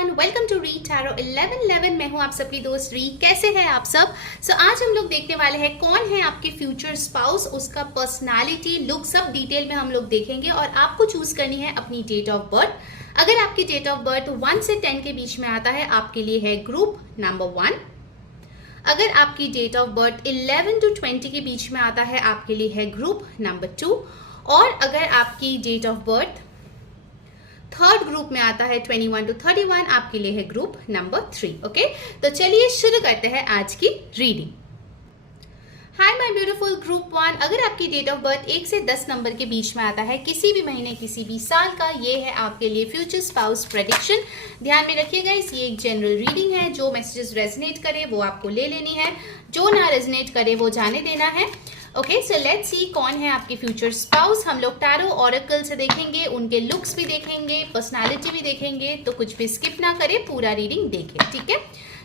Everyone, welcome to read tarot 1111। मैं हूं आप सबकी दोस्त री। कैसे हैं आप सब? आज हम लोग देखने वाले हैं कौन है आपके फ्यूचर स्पाउस, उसका पर्सनालिटी, लुक, सब डिटेल में हम लोग देखेंगे और आपको चूज करनी है अपनी डेट ऑफ बर्थ। अगर आपकी डेट ऑफ बर्थ 1 से 10 के बीच में आता है, आपके लिए है ग्रुप नंबर 1। अगर आपकी डेट ऑफ बर्थ 11 to 20 के बीच में आता है, आपके लिए है ग्रुप नंबर 2। और अगर आपकी date of birth third group में आता है 21 to 31, आपके लिए है ग्रुप नंबर 3। ओके, तो चलिए शुरू करते हैं आज की reading. Hi my beautiful group 1। अगर आपकी डेट ऑफ बर्थ 1 से 10 नंबर के बीच में आता है, किसी भी महीने किसी भी साल का, ये है आपके लिए फ्यूचर स्पाउस प्रेडिक्शन। ध्यान में रखिएगा, ये एक जनरल रीडिंग है। जो मैसेजेस रेजोनेट करे वो आपको ले लेनी है, जो ना रेजोनेट करे वो जाने देना है। ओके, सो लेट्स सी कौन है आपके फ्यूचर स्पाउस। हम लोग टैरो ऑरेकल से देखेंगे, उनके लुक्स भी देखेंगे, पर्सनालिटी भी देखेंगे, तो कुछ भी स्किप ना करें, पूरा रीडिंग देखें। ठीक है,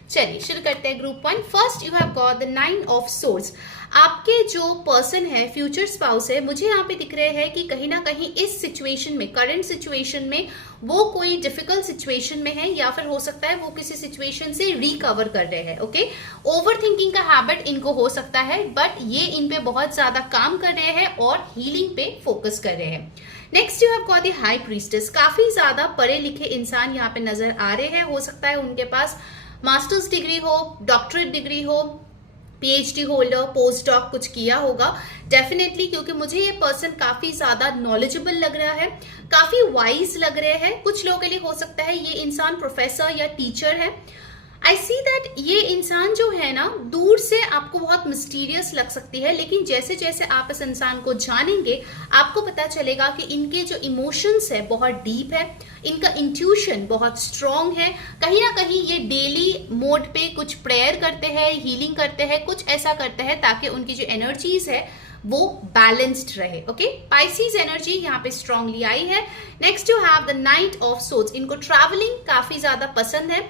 चलिए शुरू करते हैं group 1। First you have got the 9 of swords. आपके जो पर्सन है, फ्यूचर स्पाउस है, मुझे यहाँ पे दिख रहे हैं कि कहीं ना कहीं इस सिचुएशन में, करंट सिचुएशन में वो कोई डिफिकल्ट सिचुएशन में है, या फिर हो सकता है वो किसी सिचुएशन से रिकवर कर रहे हैं। ओके, ओवर थिंकिंग का हैबिट इनको हो सकता है, बट ये इन पे बहुत ज्यादा काम कर रहे हैं और हीलिंग पे फोकस कर रहे हैं। Next you have got the high priestess. काफी ज्यादा पढ़े लिखे इंसान यहाँ पे नजर आ रहे हैं। हो सकता है उनके पास मास्टर्स डिग्री हो, डॉक्टरेट डिग्री हो, पीएचडी होल्डर, पोस्ट डॉक कुछ किया होगा डेफिनेटली, क्योंकि मुझे ये पर्सन काफी ज्यादा नॉलेजेबल लग रहा है, काफी वाइज लग रहे हैं। कुछ लोगों के लिए हो सकता है ये इंसान प्रोफेसर या टीचर है। आई सी दैट ये इंसान जो है ना, दूर से आपको बहुत मिस्टीरियस लग सकती है, लेकिन जैसे जैसे आप इस इंसान को जानेंगे आपको पता चलेगा कि इनके जो इमोशंस है बहुत डीप है, इनका इंट्यूशन बहुत स्ट्रॉन्ग है। कहीं ना कहीं ये डेली मोड पे कुछ प्रेयर करते हैं, हीलिंग करते हैं, कुछ ऐसा करते हैं ताकि उनकी जो एनर्जीज है वो बैलेंस्ड रहे। ओके, पाइसीज एनर्जी यहाँ पे स्ट्रांगली आई है। Next you have the night of swords. इनको ट्रैवलिंग काफी ज्यादा पसंद है,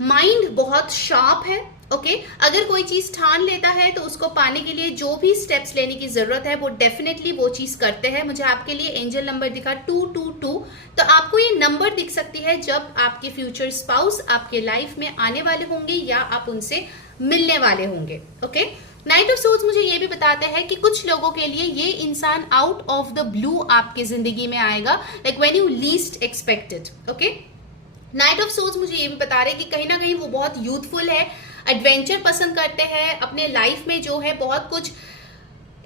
माइंड बहुत शार्प है। ओके, अगर कोई चीज ठान लेता है तो उसको पाने के लिए जो भी स्टेप्स लेने की जरूरत है वो डेफिनेटली वो चीज करते हैं। मुझे आपके लिए एंजल नंबर दिखा 222, तो आपको ये नंबर दिख सकती है जब आपके फ्यूचर स्पाउस आपके लाइफ में आने वाले होंगे या आप उनसे मिलने वाले होंगे। ओके, नाइट ऑफ सोर्ड्स मुझे ये भी बताते हैं कि कुछ लोगों के लिए ये इंसान आउट ऑफ द ब्लू आपकी जिंदगी में आएगा, like when you least expected. Okay, night of swords मुझे ये भी बता रहे हैं कि कहीं ना कहीं वो बहुत यूथफुल है, एडवेंचर पसंद करते हैं, अपने लाइफ में जो है बहुत कुछ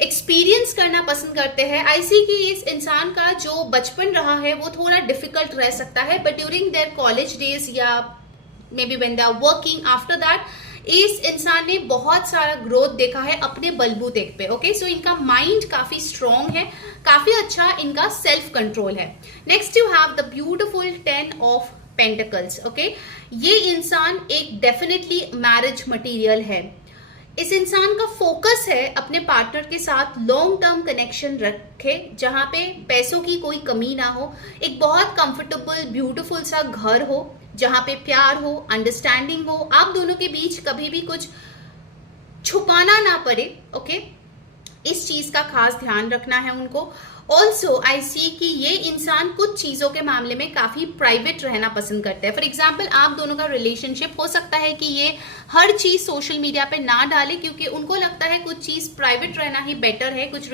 एक्सपीरियंस करना पसंद करते हैं। आई सी कि इस इंसान का जो बचपन रहा है वो थोड़ा डिफिकल्ट रह सकता है, but during their college days या maybe when they are working after that, इस इंसान ने बहुत सारा ग्रोथ देखा है अपने बलबूते पे। ओके, सो इनका माइंड काफी स्ट्रॉन्ग है, काफी अच्छा इनका सेल्फ कंट्रोल है। Next you have the beautiful 10 of pentacles. Okay, ये इंसान एक डेफिनेटली मैरिज मटेरियल है। इस इंसान का फोकस है अपने पार्टनर के साथ लॉन्ग टर्म कनेक्शन रखे, जहां पे पैसों की कोई कमी ना हो, एक बहुत कंफर्टेबल ब्यूटीफुल सा घर हो जहां पे प्यार हो, अंडरस्टैंडिंग हो, आप दोनों के बीच कभी भी कुछ छुपाना ना पड़े। ओके, इस चीज का खास ध्यान रखना है उनको। ऑल्सो आई सी कि ये इंसान कुछ चीजों के मामले में काफी प्राइवेट रहना पसंद करते हैं। फॉर एग्जाम्पल, आप दोनों का रिलेशनशिप हो सकता है कि ये हर चीज सोशल मीडिया पे ना डाले, क्योंकि उनको लगता है कुछ चीज प्राइवेट रहना ही बेटर है। कुछ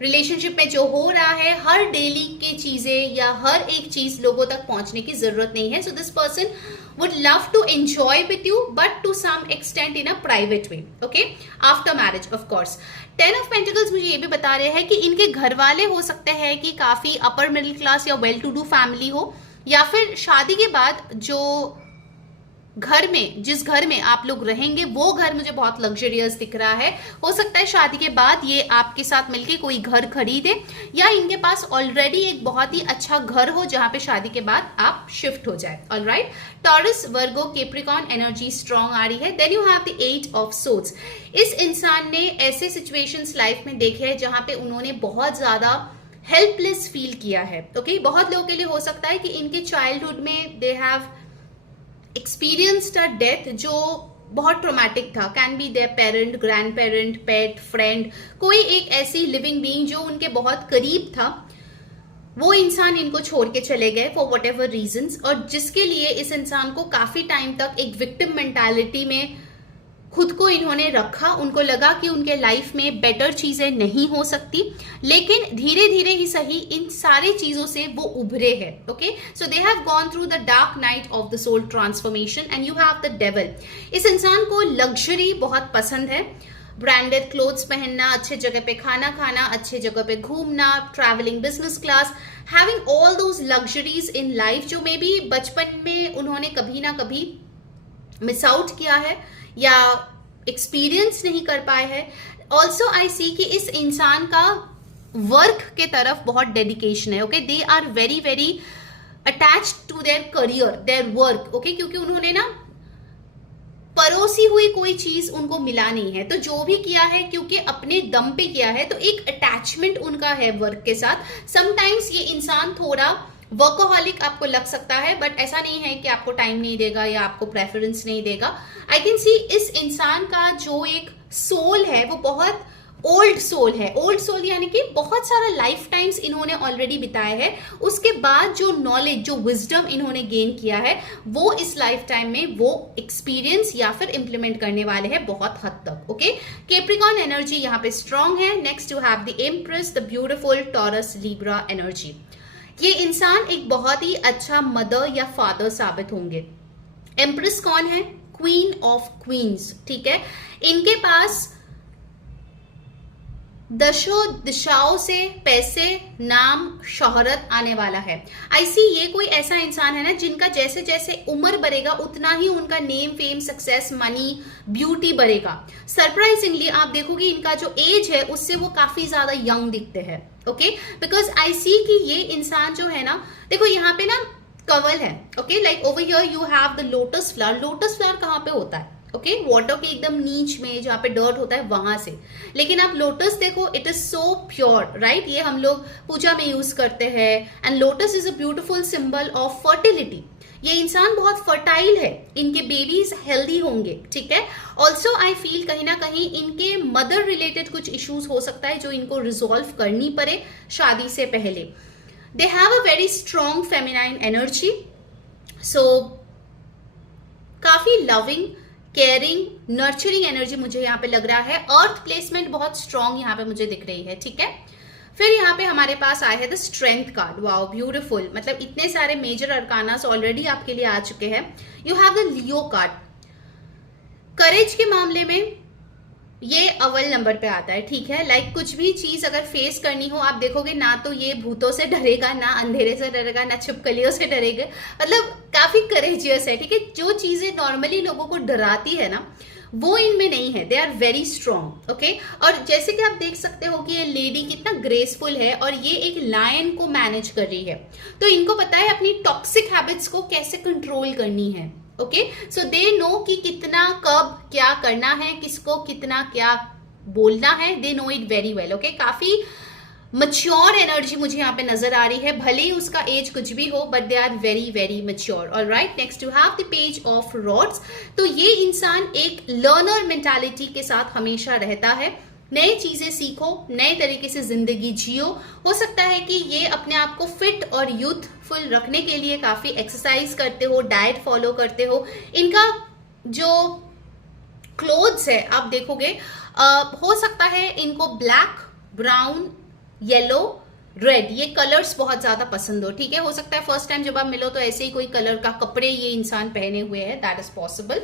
रिलेशनशिप में जो हो रहा है, हर डेली की चीजें या हर एक चीज लोगों तक पहुंचने की जरूरत नहीं है। So this person would love to enjoy with you, but to some extent in a private way. Okay, after marriage of course. 10 of pentacles मुझे ये भी बता रहे हैं कि इनके घर वाले हो सकते हैं कि काफी अपर मिडिल क्लास या वेल टू डू फैमिली हो, या फिर शादी के बाद जो घर में, जिस घर में आप लोग रहेंगे वो घर मुझे बहुत लग्जरियस दिख रहा है। हो सकता है शादी के बाद ये आपके साथ मिलके कोई घर खरीदे, या इनके पास ऑलरेडी एक बहुत ही अच्छा घर हो जहां पे शादी के बाद आप शिफ्ट हो जाए। Alright, Taurus, Virgo, Capricorn energy strong आ रही है। Then you have the 8 of swords. इस इंसान ने ऐसे सिचुएशंस लाइफ में देखे हैं जहां पे उन्होंने बहुत ज्यादा हेल्पलेस फील किया है। ओके, बहुत लोगों के लिए हो सकता है कि इनके चाइल्डहुड में they have experienced a death जो बहुत ट्रोमैटिक था। Can be there parent, grand parent, pet, friend, कोई एक ऐसी लिविंग बीइंग जो उनके बहुत करीब था, वो इंसान इनको छोड़ के चले गए फॉर वट एवर रीजन्स, और जिसके लिए इस इंसान को काफी टाइम तक एक विक्टिम मेंटालिटी में खुद को इन्होंने रखा। उनको लगा कि उनके लाइफ में बेटर चीजें नहीं हो सकती, लेकिन धीरे धीरे ही सही इन सारी चीजों से वो उभरे हैं। Okay, so they have gone through the dark night of the soul transformation and you have the devil. इस इंसान को लग्जरी बहुत पसंद है, ब्रांडेड क्लोथ्स पहनना, अच्छे जगह पे खाना खाना, अच्छे जगह पे घूमना, travelling business class, having all those luxuries in life जो मे बी बचपन में उन्होंने कभी ना कभी मिस आउट किया है या एक्सपीरियंस नहीं कर पाए हैं। ऑल्सो आई सी कि इस इंसान का वर्क के तरफ बहुत डेडिकेशन है। Okay, they are very very attached to their career, their work. Okay, क्योंकि उन्होंने ना परोसी हुई कोई चीज उनको मिला नहीं है, तो जो भी किया है क्योंकि अपने दम पे किया है, तो एक अटैचमेंट उनका है वर्क के साथ। समटाइम्स ये इंसान थोड़ा वर्कोहॉलिक आपको लग सकता है, बट ऐसा नहीं है कि आपको टाइम नहीं देगा या आपको प्रेफरेंस नहीं देगा। आई कैन सी इस इंसान का जो एक सोल है वो बहुत ओल्ड सोल है। ओल्ड सोल यानी कि बहुत सारा लाइफ टाइम्स इन्होंने ऑलरेडी बिताया है, उसके बाद जो नॉलेज, जो विजडम इन्होंने गेन किया है, वो इस लाइफ टाइम में वो एक्सपीरियंस या फिर इंप्लीमेंट करने वाले हैं बहुत हद तक। ओके, कैप्रिकॉर्न एनर्जी यहाँ पे स्ट्रांग है। Next you have the empress, the beautiful taurus Libra energy. ये इंसान एक बहुत ही अच्छा मदर या फादर साबित होंगे। एम्प्रेस कौन है? Queen of queens. ठीक है, इनके पास दशों दिशाओं से पैसे, नाम, शोहरत आने वाला है। आई सी ये कोई ऐसा इंसान है ना जिनका जैसे जैसे उम्र बढ़ेगा उतना ही उनका name, fame, success, money, beauty बढ़ेगा। सरप्राइजिंगली आप देखोगे इनका जो एज है उससे वो काफी ज्यादा यंग दिखते हैं। ओके, बिकॉज आई सी कि ये इंसान जो है ना, देखो यहाँ पे ना कवल है। Okay, like over here you have the lotus flower. Lotus flower कहाँ पे होता है? ओके, वाटर के एकदम नीच में जहाँ पे डर्ट होता है वहां से। लेकिन आप लोटस देखो, it is so pure, right? ये हम लोग पूजा में यूज करते हैं and lotus is a beautiful symbol of fertility. ये इंसान बहुत फर्टाइल है, इनके बेबीज हेल्दी होंगे। ठीक है, ऑल्सो आई फील कहीं ना कहीं इनके मदर रिलेटेड कुछ इश्यूज हो सकता है जो इनको रिजॉल्व करनी पड़े शादी से पहले। They have a very strong feminine energy, so काफी लविंग, केयरिंग, नर्चरिंग एनर्जी मुझे यहाँ पे लग रहा है। अर्थ प्लेसमेंट बहुत स्ट्रॉन्ग यहाँ पे मुझे दिख रही है। ठीक है, फिर यहाँ पे हमारे पास आया है the strength card. Wow, beautiful. मतलब इतने सारे मेजर अरकानास ऑलरेडी आपके लिए आ चुके हैं। You have the Leo card. Courage के मामले में ये अव्वल नंबर पे आता है। ठीक है, लाइक कुछ भी चीज अगर फेस करनी हो, आप देखोगे ना तो ये भूतों से डरेगा, ना अंधेरे से डरेगा, ना छिपकलियों से डरेगा। मतलब काफी करेजियस है। ठीक है, जो चीजें नॉर्मली लोगों को डराती है ना, वो इनमें नहीं है। They are very strong. Okay, और जैसे कि आप देख सकते हो कि ये लेडी कितना ग्रेसफुल है और ये एक लायन को मैनेज कर रही है, तो इनको पता है अपनी टॉक्सिक हैबिट्स को कैसे कंट्रोल करनी है। ओके, सो दे नो कि कितना, कब, क्या करना है, किसको कितना क्या बोलना है। They know it very well. Okay, काफी मच्योर एनर्जी मुझे यहाँ पे नजर आ रही है, भले ही उसका एज कुछ भी हो, but they are very very mature. Alright, next you have the page of rods. तो ये इंसान एक लर्नर मेंटालिटी के साथ हमेशा रहता है। नई चीजें सीखो, नए तरीके से जिंदगी जियो। हो सकता है कि ये अपने आप को फिट और यूथफुल रखने के लिए काफी एक्सरसाइज करते हो, डाइट फॉलो करते हो। इनका जो क्लोथ्स है आप देखोगे, हो सकता है इनको ब्लैक, ब्राउन, येलो, रेड, ये कलर्स बहुत ज्यादा पसंद हो। ठीक है, हो सकता है फर्स्ट टाइम जब आप मिलो तो ऐसे ही कोई कलर का कपड़े ये इंसान पहने हुए है, that is possible.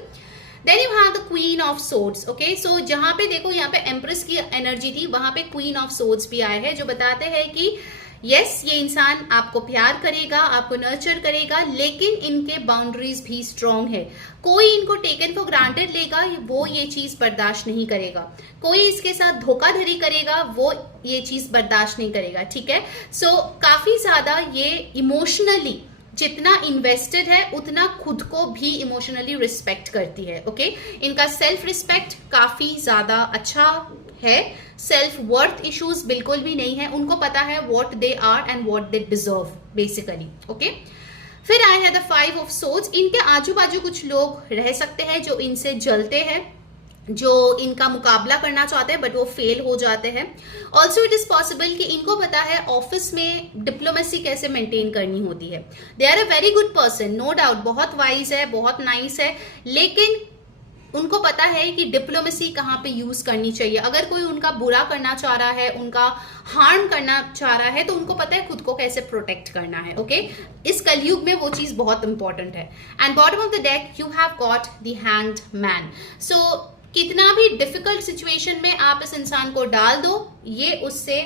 Then you have the queen of swords. Okay, so जहां पे देखो यहाँ पे एम्प्रेस की एनर्जी थी, वहां पे क्वीन ऑफ सोर्ड्स भी आए हैं, जो बताते हैं कि यस, ये इंसान आपको प्यार करेगा, आपको नर्चर करेगा, लेकिन इनके बाउंड्रीज भी स्ट्रॉन्ग है। कोई इनको टेकन फॉर ग्रांटेड लेगा, वो ये चीज बर्दाश्त नहीं करेगा। कोई इसके साथ धोखाधड़ी करेगा, वो ये चीज बर्दाश्त नहीं करेगा। ठीक है, सो काफी ज्यादा ये इमोशनली जितना इन्वेस्टेड है उतना खुद को भी इमोशनली रिस्पेक्ट करती है। ओके, इनका सेल्फ रिस्पेक्ट काफी ज्यादा अच्छा है। सेल्फ वर्थ इश्यूज बिल्कुल भी नहीं है। उनको पता है what they are and what they deserve basically. Okay, फिर आया है द 5 ऑफ सोर्ड्स। इनके आजू बाजू कुछ लोग रह सकते हैं जो इनसे जलते हैं, जो इनका मुकाबला करना चाहते हैं बट वो फेल हो जाते हैं। ऑल्सो इट इज पॉसिबल कि इनको पता है ऑफिस में डिप्लोमेसी कैसे मेंटेन करनी होती है। They are a very good person, no doubt, बहुत वाइज है, बहुत नाइस है, लेकिन उनको पता है कि डिप्लोमेसी कहाँ पे यूज करनी चाहिए। अगर कोई उनका बुरा करना चाह रहा है, उनका हार्म करना चाह रहा है, तो उनको पता है खुद को कैसे प्रोटेक्ट करना है। ओके, इस कलयुग में वो चीज बहुत इंपॉर्टेंट है। And bottom of the deck you have got the hanged man. So कितना भी डिफिकल्ट सिचुएशन में आप इस इंसान को डाल दो, ये उससे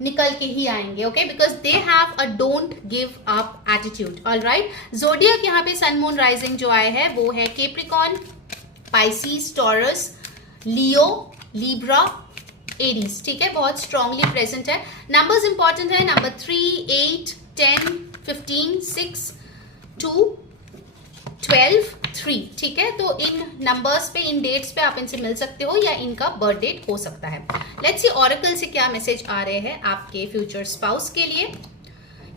निकल के ही आएंगे। Okay, because they have a don't give up attitude. Alright, zodiac यहाँ पे सन मून राइजिंग जो आए हैं वो है कैप्रिकॉर्न, पाइसिस, टॉरस, लियो, लिब्रा, एरीज। ठीक है, बहुत स्ट्रांगली प्रेजेंट है। नंबर्स इंपॉर्टेंट है, नंबर 3, 8, 10, 15, 6, 2, 12, 3। ठीक है, तो इन नंबर्स पे, इन डेट्स पे आप इनसे मिल सकते हो या इनका बर्थ डेट हो सकता है। लेट्स सी ऑरेकल से क्या मैसेज आ रहे हैं आपके फ्यूचर स्पाउस के लिए।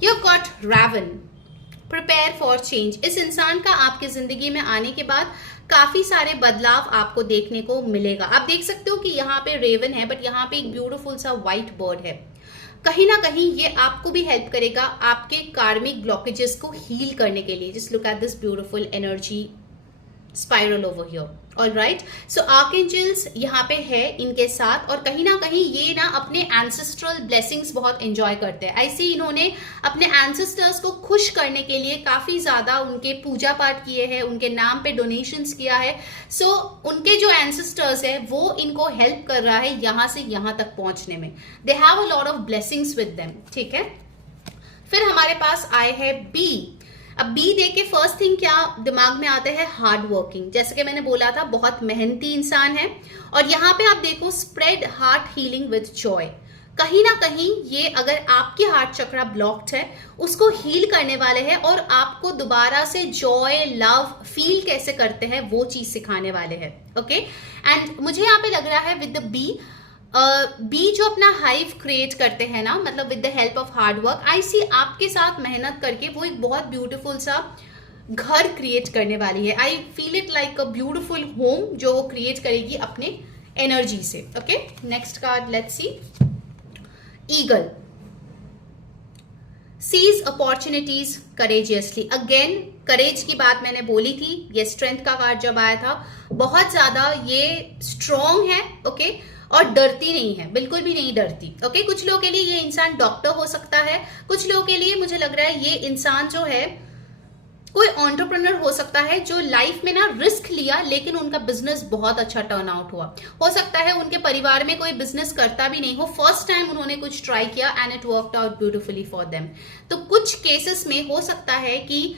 You got raven, prepare for change. इस इंसान का आपकी जिंदगी में आने के बाद काफी सारे बदलाव आपको देखने को मिलेगा। आप देख सकते हो कि यहाँ पे रेवन है, बट यहाँ पे एक ब्यूटीफुल सा व्हाइट बर्ड है। कहीं ना कहीं ये आपको भी हेल्प करेगा आपके कार्मिक ब्लॉकेजेस को हील करने के लिए। Just look at this beautiful energy spiral over here. Alright, so archangels यहाँ पे है इनके साथ, और कहीं ना कहीं ये ना अपने एंसेस्ट्रल ब्लेसिंग्स बहुत एंजॉय करते हैं। ऐसे इन्होंने अपने एंसेस्टर्स को खुश करने के लिए काफी ज्यादा उनके पूजा पाठ किए हैं, उनके नाम पे डोनेशंस किया है। सो उनके जो एंसेस्टर्स है वो इनको हेल्प कर रहा है यहाँ से यहाँ तक पहुंचने में। दे have a lot of blessings with them. ठीक है, फिर हमारे पास आए हैं बी। अब बी देख के फर्स्ट थिंग क्या दिमाग में आता है, हार्ड वर्किंग। जैसे कि मैंने बोला था, बहुत मेहनती इंसान है। और यहाँ पे आप देखो, spread heart healing with Joy. कहीं ना कहीं ये अगर आपकी हार्ट चक्रा ब्लॉक्ड है उसको हील करने वाले हैं, और आपको दोबारा से जॉय, लव फील कैसे करते हैं वो चीज सिखाने वाले हैं। ओके, एंड मुझे यहाँ पे लग रहा है विद द बी, बी जो अपना हाइव क्रिएट करते हैं ना, मतलब with the help of hard work, I see आपके साथ मेहनत करके वो एक बहुत ब्यूटीफुल सा घर क्रिएट करने वाली है। I feel it like a beautiful home जो वो क्रिएट करेगी अपने एनर्जी से। Okay, next card let's see, eagle, seize opportunities courageously. Again courage की बात मैंने बोली थी, ये स्ट्रेंथ का कार्ड जब आया था, बहुत ज्यादा ये स्ट्रॉन्ग है। ओके, और डरती नहीं है, बिल्कुल भी नहीं डरती। ओके, कुछ लोगों के लिए ये इंसान डॉक्टर हो सकता है, कुछ लोगों के लिए मुझे लग रहा है ये इंसान जो है कोई एंटरप्रेन्योर हो सकता है जो लाइफ में ना रिस्क लिया लेकिन उनका बिजनेस बहुत अच्छा टर्न आउट हुआ। हो सकता है उनके परिवार में कोई बिजनेस करता भी नहीं हो, फर्स्ट टाइम उन्होंने कुछ ट्राई किया and it worked out beautifully for them. तो कुछ केसेस में हो सकता है कि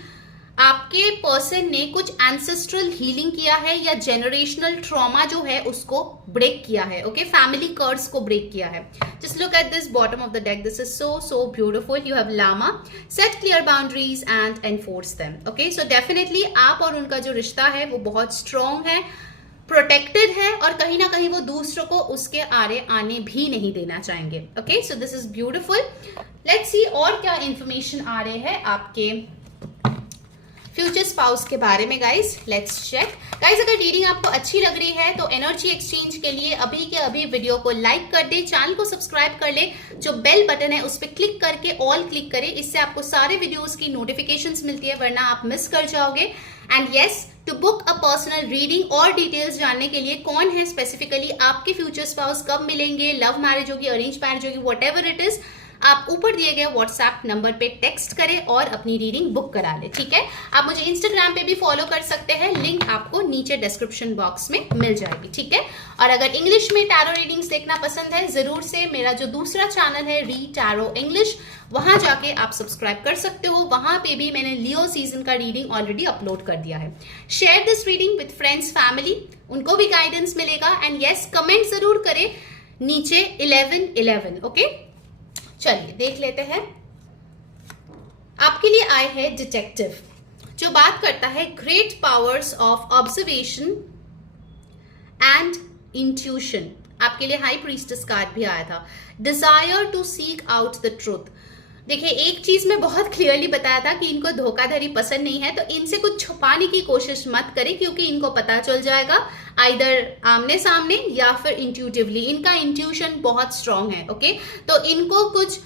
आपके पर्सन ने कुछ एंसेस्ट्रल हीलिंग किया है या जेनरेशनल ट्रॉमा जो है उसको ब्रेक किया है। ओके, फैमिली कर्स को ब्रेक किया है। Just look at this bottom of the deck, this is so beautiful. You have llama, set clear boundaries and enforce them. Okay, so definitely आप और उनका जो रिश्ता है वो बहुत स्ट्रॉन्ग है, प्रोटेक्टेड है, और कहीं ना कहीं वो दूसरों को उसके आरे आने भी नहीं देना चाहेंगे। Okay, so this is beautiful. Let's see और क्या इंफॉर्मेशन आ रहे हैं आपके फ्यूचर स्पाउस के बारे में। Guys let's check. गाइस अगर रीडिंग आपको अच्छी लग रही है तो एनर्जी एक्सचेंज के लिए अभी के अभी वीडियो को लाइक कर दे, चैनल को सब्सक्राइब कर ले, जो बेल बटन है उस पर क्लिक करके ऑल क्लिक करें, इससे आपको सारे वीडियोस की नोटिफिकेशंस मिलती है, वरना आप मिस कर जाओगे। And yes, to book a personal reading और डिटेल्स जानने के लिए कौन है स्पेसिफिकली आपके फ्यूचर स्पाउस, कब मिलेंगे, लव मैरिज होगी, अरेंज मैरिज होगी, वट एवर इट इज, आप ऊपर दिए गए व्हाट्सएप नंबर पे टेक्स्ट करें और अपनी रीडिंग बुक करा ले। ठीक है, आप मुझे इंस्टाग्राम पे भी फॉलो कर सकते हैं, लिंक आपको नीचे डिस्क्रिप्शन बॉक्स में मिल जाएगी। ठीक है, और अगर इंग्लिश में टैरो रीडिंग्स देखना पसंद है, जरूर से मेरा जो दूसरा चैनल है री टैरो इंग्लिश, वहां जाके आप सब्सक्राइब कर सकते हो। वहां पे भी मैंने लियो सीजन का रीडिंग ऑलरेडी अपलोड कर दिया है। Share this reading with friends, family, उनको भी गाइडेंस मिलेगा। एंड यस, कमेंट जरूर करें नीचे 1111। ओके, चलिए देख लेते हैं। आपके लिए आए हैं डिटेक्टिव, जो बात करता है great powers of observation and intuition. आपके लिए हाई प्रीस्टेस कार्ड भी आया था, desire to seek out the truth. देखिए, एक चीज मैं बहुत क्लियरली बताया था कि इनको धोखाधड़ी पसंद नहीं है, तो इनसे कुछ छुपाने की कोशिश मत करें, क्योंकि इनको पता चल जाएगा आइदर आमने सामने या फिर इंट्यूटिवली। इनका इंट्यूशन बहुत स्ट्रांग है। ओके, तो इनको कुछ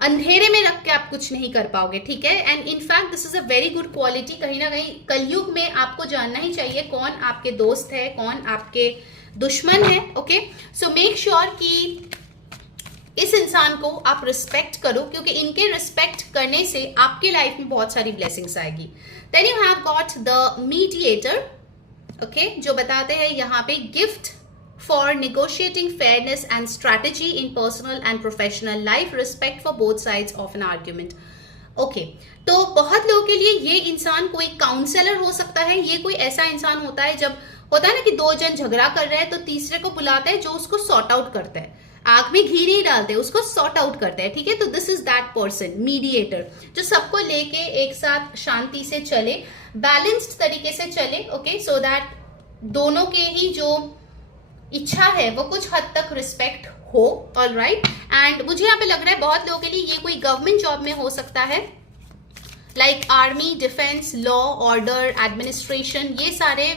अंधेरे में रख के आप कुछ नहीं कर पाओगे, ठीक है। And in fact this is a very good quality. कहीं ना कहीं कलयुग में आपको जानना ही चाहिए कौन आपके दोस्त है, कौन आपके दुश्मन है। ओके, सो मेक श्योर कि इस इंसान को आप रिस्पेक्ट करो, क्योंकि इनके रिस्पेक्ट करने से आपके लाइफ में बहुत सारी ब्लेसिंग्स आएगी। Then you have got the mediator, okay, जो बताते हैं यहाँ पे gift for negotiating fairness and strategy in personal and professional life, respect for both sides of an argument. Okay, तो बहुत लोगों के लिए ये इंसान कोई काउंसलर हो सकता है। ये कोई ऐसा इंसान होता है, जब होता है ना कि दो जन झगड़ा कर रहे हैं तो तीसरे को बुलाते हैं जो उसको सॉर्ट आउट करता है। आग में घी नहीं डालते, उसको सॉर्ट आउट करते हैं, ठीक है। तो this is that person, mediator, जो सबको लेके एक साथ शांति से चले, बैलेंस्ड तरीके से चले। ओके, सो दैट दोनों के ही जो इच्छा है वो कुछ हद तक रिस्पेक्ट हो। ऑल राइट, एंड मुझे यहाँ पे लग रहा है बहुत लोगों के लिए ये कोई गवर्नमेंट जॉब में हो सकता है, like army, defence, law, order, administration, ये सारे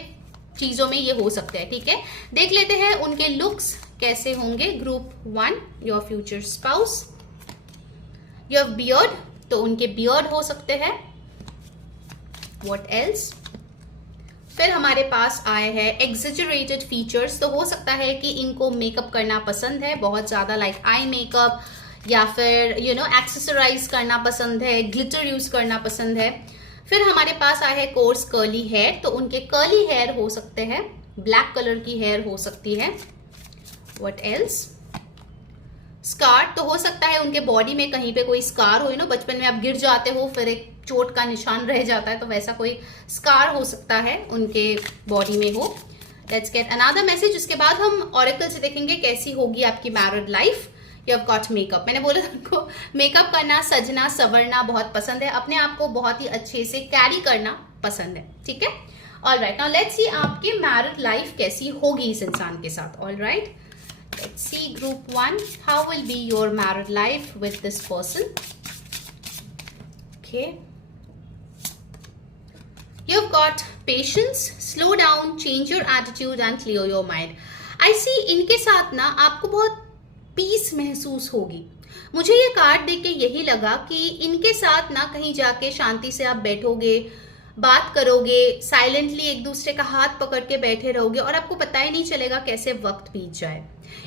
चीजों में ये हो सकते हैं, ठीक है। देख लेते हैं उनके लुक्स कैसे होंगे। Group 1, your future spouse. You have beard, तो उनके बियर्ड हो सकते हैं। What else? फिर हमारे पास आए हैं एग्जेजरेटेड फीचर्स, तो हो सकता है कि इनको मेकअप करना पसंद है बहुत ज्यादा, लाइक आई मेकअप, या फिर एक्सेसराइज करना पसंद है, ग्लिटर यूज करना पसंद है। फिर हमारे पास आए हैं कोर्स कर्ली हेयर, तो उनके कर्ली हेयर हो सकते हैं, ब्लैक कलर की हेयर हो सकती है। What else? स्कार, तो हो सकता है उनके बॉडी में कहीं पे कोई स्कार हो, बचपन में आप गिर जाते हो फिर एक चोट का निशान रह जाता है, तो वैसा कोई स्कार हो सकता है उनके बॉडी में हो। Let's get another message. उसके बाद हम ऑरेकल से देखेंगे कैसी होगी आपकी married life. You have got makeup, मैंने बोला उनको मेकअप करना, सजना सवरना बहुत पसंद है, अपने आप को बहुत ही अच्छे से कैरी करना पसंद है, ठीक है। All right, now let's see आपकी मैरिड लाइफ कैसी होगी इस इंसान के साथ। All right, let's see group 1, how will be your married life with this person? Okay, you've got patience, slow down, change your attitude and clear your mind. I see इनके साथ ना आपको बहुत पीस महसूस होगी। मुझे ये कार्ड देख के यही लगा कि इनके साथ ना कहीं जाके शांति से आप बैठोगे, बात करोगे, साइलेंटली एक दूसरे का हाथ पकड़ के बैठे रहोगे और आपको पता ही नहीं चलेगा कैसे वक्त बीत जाए।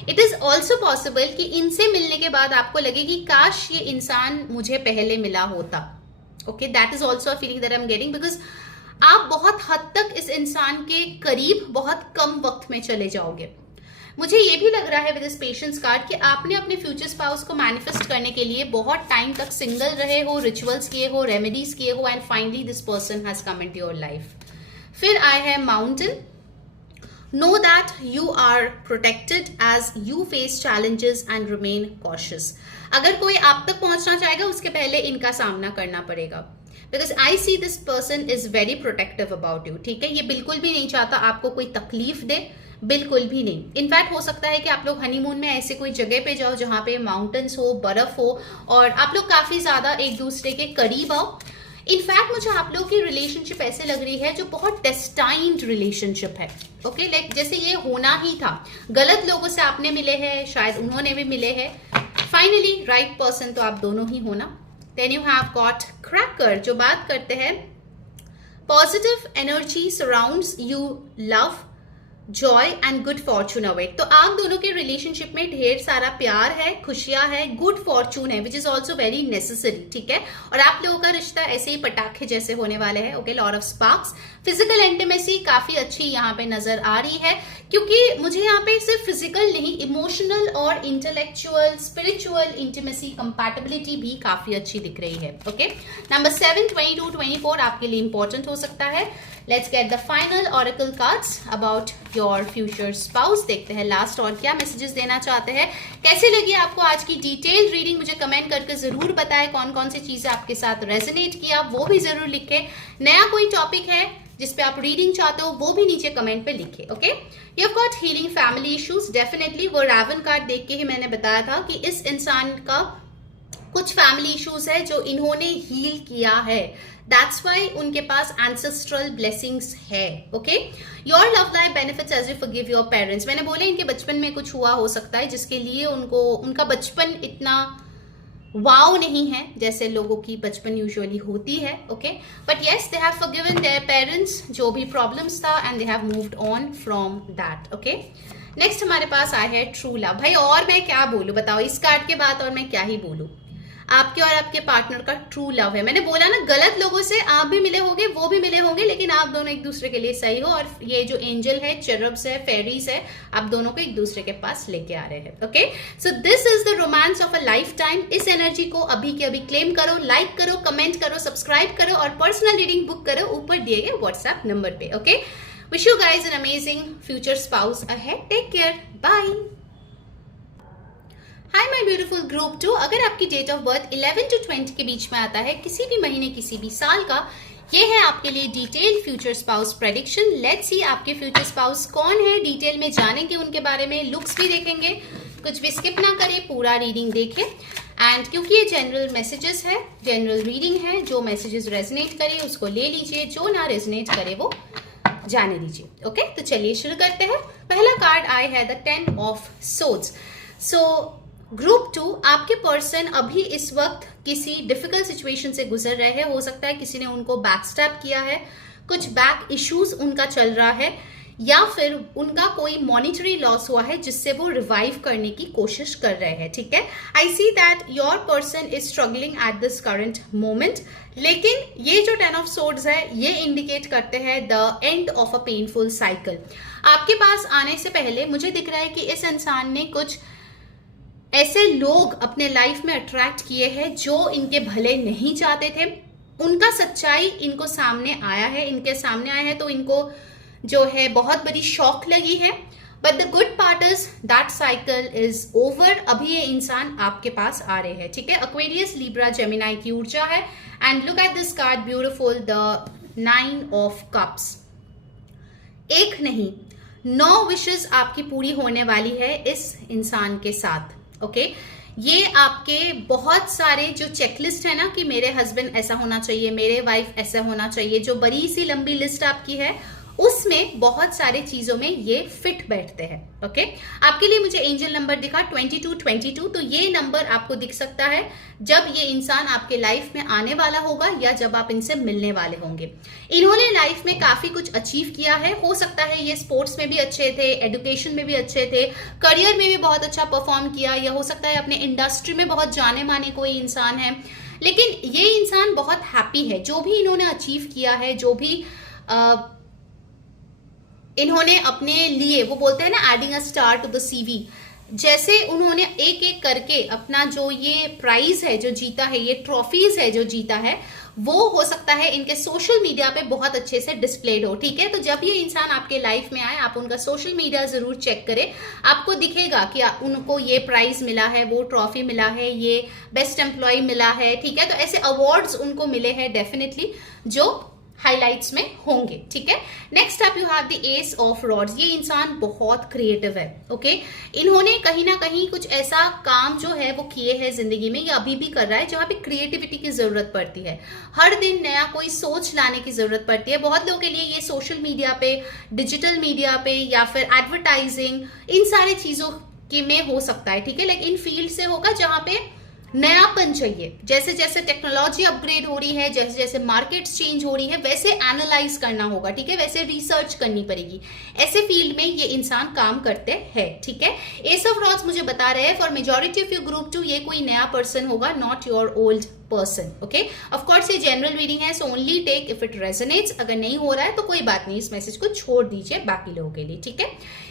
इट इज ऑल्सो पॉसिबल कि इनसे मिलने के बाद आपको लगे कि काश ये इंसान मुझे पहले मिला होता। Okay, that is also a feeling that I am getting, because आप बहुत हद तक इस इंसान के करीब बहुत कम वक्त में चले जाओगे। मुझे ये भी लग रहा है विद दिस पेशेंस कार्ड कि आपने अपने फ्यूचर स्पाउस को मैनिफेस्ट करने के लिए बहुत टाइम तक सिंगल रहे हो, रिचुअल्स किए हो, रेमेडीज किए हो, and finally this person has come into your life. फिर आए हैं mountain. Know that you are protected as you face challenges and remain cautious. अगर कोई आप तक पहुंचना चाहेगा उसके पहले इनका सामना करना पड़ेगा, because I see this person is very protective about you. ठीक है, ये बिल्कुल भी नहीं चाहता आपको कोई तकलीफ दे, बिल्कुल भी नहीं। इनफैक्ट हो सकता है कि आप लोग हनीमून में ऐसे कोई जगह पे जाओ जहाँ पे माउंटेन्स हो, बर्फ हो, और आप लोग काफी ज्यादा एक दूसरे के करीब आओ। इनफैक्ट मुझे आप लोगों की रिलेशनशिप ऐसे लग रही है जो बहुत डेस्टाइन्ड रिलेशनशिप है। ओके, लाइक जैसे ये होना ही था, गलत लोगों से आपने मिले हैं, शायद उन्होंने भी मिले हैं, फाइनली राइट पर्सन तो आप दोनों ही होना। Then you have got cracker, जो बात करते हैं positive energy surrounds you, love, joy and good fortune await. तो आप दोनों के रिलेशनशिप में ढेर सारा प्यार है, खुशियां है, गुड फॉर्चून है, which is also very necessary, ठीक है। और आप लोगों का रिश्ता ऐसे ही पटाखे जैसे होने वाले हैं। Okay, lot of sparks, physical intimacy काफी अच्छी यहाँ पे नजर आ रही है, क्योंकि मुझे यहाँ पे सिर्फ फिजिकल नहीं, इमोशनल और इंटेलेक्चुअल, स्पिरिचुअल इंटीमेसी, कंपैटिबिलिटी भी काफी अच्छी दिख रही है। ओके, नंबर 7, 22, 24 आपके लिए इंपॉर्टेंट हो सकता है। Let's get the final oracle cards about your future spouse. देखते हैं लास्ट और क्या मैसेजेस देना चाहते हैं। कैसे लगी आपको आज की डिटेल रीडिंग, मुझे कमेंट करके जरूर बताएं। कौन कौन सी चीजें आपके साथ रेजोनेट किया वो भी जरूर लिखें। नया कोई टॉपिक है जिसपे आप रीडिंग चाहते हो वो भी नीचे कमेंट पे लिखे। Okay, you have got healing family issues, definitely वो रावण कार्ड देख के ही मैंने बताया था कि इस इंसान का कुछ फैमिली इश्यूज है जो इन्होंने हील किया है, दैट्स वाई उनके पास एंसेस्ट्रल ब्लेसिंग्स है। Okay, your love life benefits as you forgive your parents, मैंने बोला इनके बचपन में कुछ हुआ हो सकता है जिसके लिए उनको उनका बचपन इतना वाव नहीं है जैसे लोगों की बचपन यूजुअली होती है। Okay, but yes they have forgiven their parents जो भी प्रॉब्लम्स था and they have moved on from that. Okay, next हमारे पास आया है ट्रू लव। भाई और मैं क्या बोलूं, बताओ इस कार्ड के बाद और मैं क्या ही बोलूं। आपके और आपके पार्टनर का ट्रू लव है। मैंने बोला ना, गलत लोगों से आप भी मिले होंगे, वो भी मिले होंगे, लेकिन आप दोनों एक दूसरे के लिए सही हो। और ये जो एंजल है, चेरब्स है, फेरीज है, आप दोनों को एक दूसरे के पास लेके आ रहे हैं। Okay, so this is the romance of a life time. इस एनर्जी को अभी के अभी क्लेम करो, लाइक करो, कमेंट करो, सब्सक्राइब करो और पर्सनल रीडिंग बुक करो ऊपर दिए गए व्हाट्सएप नंबर पे। Okay, wish you guys an amazing future spouse ahead. Take care, bye. Hi my beautiful group 2, अगर आपकी डेट ऑफ बर्थ 11 to 20 के बीच में आता है, किसी भी महीने किसी भी साल का, ये है आपके लिए detail future spouse prediction. Let's see आपके फ्यूचर स्पाउस कौन है, डिटेल में जानेंगे उनके बारे में, लुक्स भी देखेंगे, कुछ भी स्किप ना करें, पूरा रीडिंग देखें। एंड क्योंकि ये जनरल मैसेजेस है, जनरल रीडिंग है, जो मैसेजेस रेजोनेट करे उसको ले लीजिए, जो ना रेजोनेट करे वो जाने दीजिए। ओके, तो चलिए शुरू करते हैं। पहला कार्ड आया है the 10 of swords. So group 2, आपके पर्सन अभी इस वक्त किसी डिफिकल्ट सिचुएशन से गुजर रहे हैं। हो सकता है किसी ने उनको बैकस्टैप किया है, कुछ बैक इश्यूज उनका चल रहा है, या फिर उनका कोई मॉनिटरी लॉस हुआ है जिससे वो रिवाइव करने की कोशिश कर रहे हैं। ठीक है, I see that your person is struggling at this current moment, लेकिन ये जो 10 ऑफ सोर्ड्स है ये इंडिकेट करते हैं the end of a painful cycle. आपके पास आने से पहले मुझे दिख रहा है कि इस इंसान ने कुछ ऐसे लोग अपने लाइफ में अट्रैक्ट किए हैं जो इनके भले नहीं चाहते थे। उनका सच्चाई इनको सामने आया है, इनके सामने आया है तो इनको जो है बहुत बड़ी शॉक लगी है। But the good part is that cycle is over. अभी ये इंसान आपके पास आ रहे हैं। ठीक है, एक्वेरियस, लिब्रा, जेमिनाई की ऊर्जा है। And look at this card, beautiful, the 9 of cups. एक नहीं 9 विशेस आपकी पूरी होने वाली है इस इंसान के साथ। ओके, ये आपके बहुत सारे जो चेकलिस्ट है ना कि मेरे हस्बैंड ऐसा होना चाहिए, मेरे वाइफ ऐसा होना चाहिए, जो बड़ी सी लंबी लिस्ट आपकी है, उसमें बहुत सारे चीजों में ये फिट बैठते हैं। ओके, आपके लिए मुझे एंजल नंबर दिखा 2222, तो ये नंबर आपको दिख सकता है जब ये इंसान आपके लाइफ में आने वाला होगा या जब आप इनसे मिलने वाले होंगे। इन्होंने लाइफ में काफी कुछ अचीव किया है। हो सकता है ये स्पोर्ट्स में भी अच्छे थे, एजुकेशन में भी अच्छे थे, करियर में भी बहुत अच्छा परफॉर्म किया, या हो सकता है अपने इंडस्ट्री में बहुत जाने माने कोई इंसान है। लेकिन ये इंसान बहुत हैप्पी है जो भी इन्होंने अचीव किया है, जो भी इन्होंने अपने लिए, वो बोलते हैं ना adding a star to the CV, जैसे उन्होंने एक एक करके अपना जो ये प्राइज है जो जीता है, ये ट्रॉफीज है जो जीता है, वो हो सकता है इनके सोशल मीडिया पे बहुत अच्छे से डिस्प्लेड हो। ठीक है, तो जब ये इंसान आपके लाइफ में आए, आप उनका सोशल मीडिया जरूर चेक करें, आपको दिखेगा कि उनको ये प्राइज मिला है, वो ट्रॉफी मिला है, ये बेस्ट एम्प्लॉय मिला है। ठीक है, तो ऐसे अवार्ड्स उनको मिले हैं डेफिनेटली जो हाइलाइट्स में होंगे। ठीक है, next up you have the ace of rods. ये इंसान बहुत क्रिएटिव है। ओके, इन्होंने कहीं ना कहीं कुछ ऐसा काम जो है वो किए हैं जिंदगी में, या अभी भी कर रहा है, जहां पे क्रिएटिविटी की जरूरत पड़ती है। हर दिन नया कोई सोच लाने की जरूरत पड़ती है। बहुत लोगों के लिए ये सोशल मीडिया पे, डिजिटल मीडिया पे, या फिर एडवर्टाइजिंग, इन सारी चीजों की में हो सकता है। ठीक है, लेकिन इन फील्ड से होगा जहां पे नयापन चाहिए। जैसे जैसे टेक्नोलॉजी अपग्रेड हो रही है, जैसे जैसे मार्केट्स चेंज हो रही है, वैसे एनालाइज करना होगा। ठीक है, वैसे रिसर्च करनी पड़ेगी। ऐसे फील्ड में ये इंसान काम करते हैं। ठीक है, एस ऑफ रॉड्स मुझे बता रहे हैं for majority of your group 2 ये कोई नया पर्सन होगा, not your old person. Okay, of course ये जनरल रीडिंग है, so only take if it resonates. अगर नहीं हो रहा है तो कोई बात नहीं, इस मैसेज को छोड़ दीजिए बाकी लोगों के लिए। ठीक है,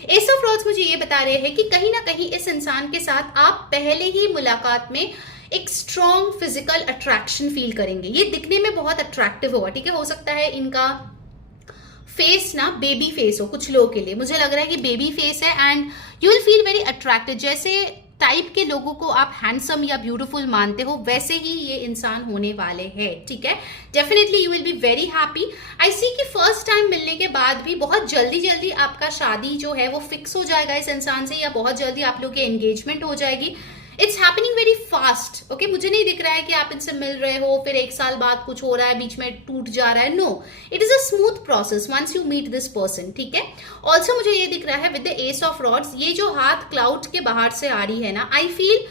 एस ऑफ रॉड्स मुझे ये बता रहे हैं कि कहीं ना कहीं इस इंसान के साथ आप पहले ही मुलाकात में एक स्ट्रॉन्ग फिजिकल अट्रैक्शन फील करेंगे। ये दिखने में बहुत अट्रैक्टिव होगा। ठीक है, हो सकता है इनका फेस ना बेबी फेस हो कुछ लोगों के लिए, मुझे लग रहा है कि बेबी फेस है, and you will feel very attractive. जैसे टाइप के लोगों को आप हैंडसम या ब्यूटीफुल मानते हो, वैसे ही ये इंसान होने वाले हैं, ठीक है। Definitely you will be very happy. I see कि फर्स्ट टाइम मिलने के बाद भी बहुत जल्दी जल्दी आपका शादी जो है वो फिक्स हो जाएगा इस इंसान से, या बहुत जल्दी आप लोग की एंगेजमेंट हो जाएगी। It's happening very fast, okay. मुझे नहीं दिख रहा है कि आप इनसे मिल रहे हो फिर 1 साल बाद कुछ हो रहा है, बीच में टूट जा रहा है। No, it is a smooth process once you meet this person, ठीक है। ऑल्सो मुझे ये दिख रहा है with the ace of rods, ये जो हाथ क्लाउड के बाहर से आ रही है ना, आई फील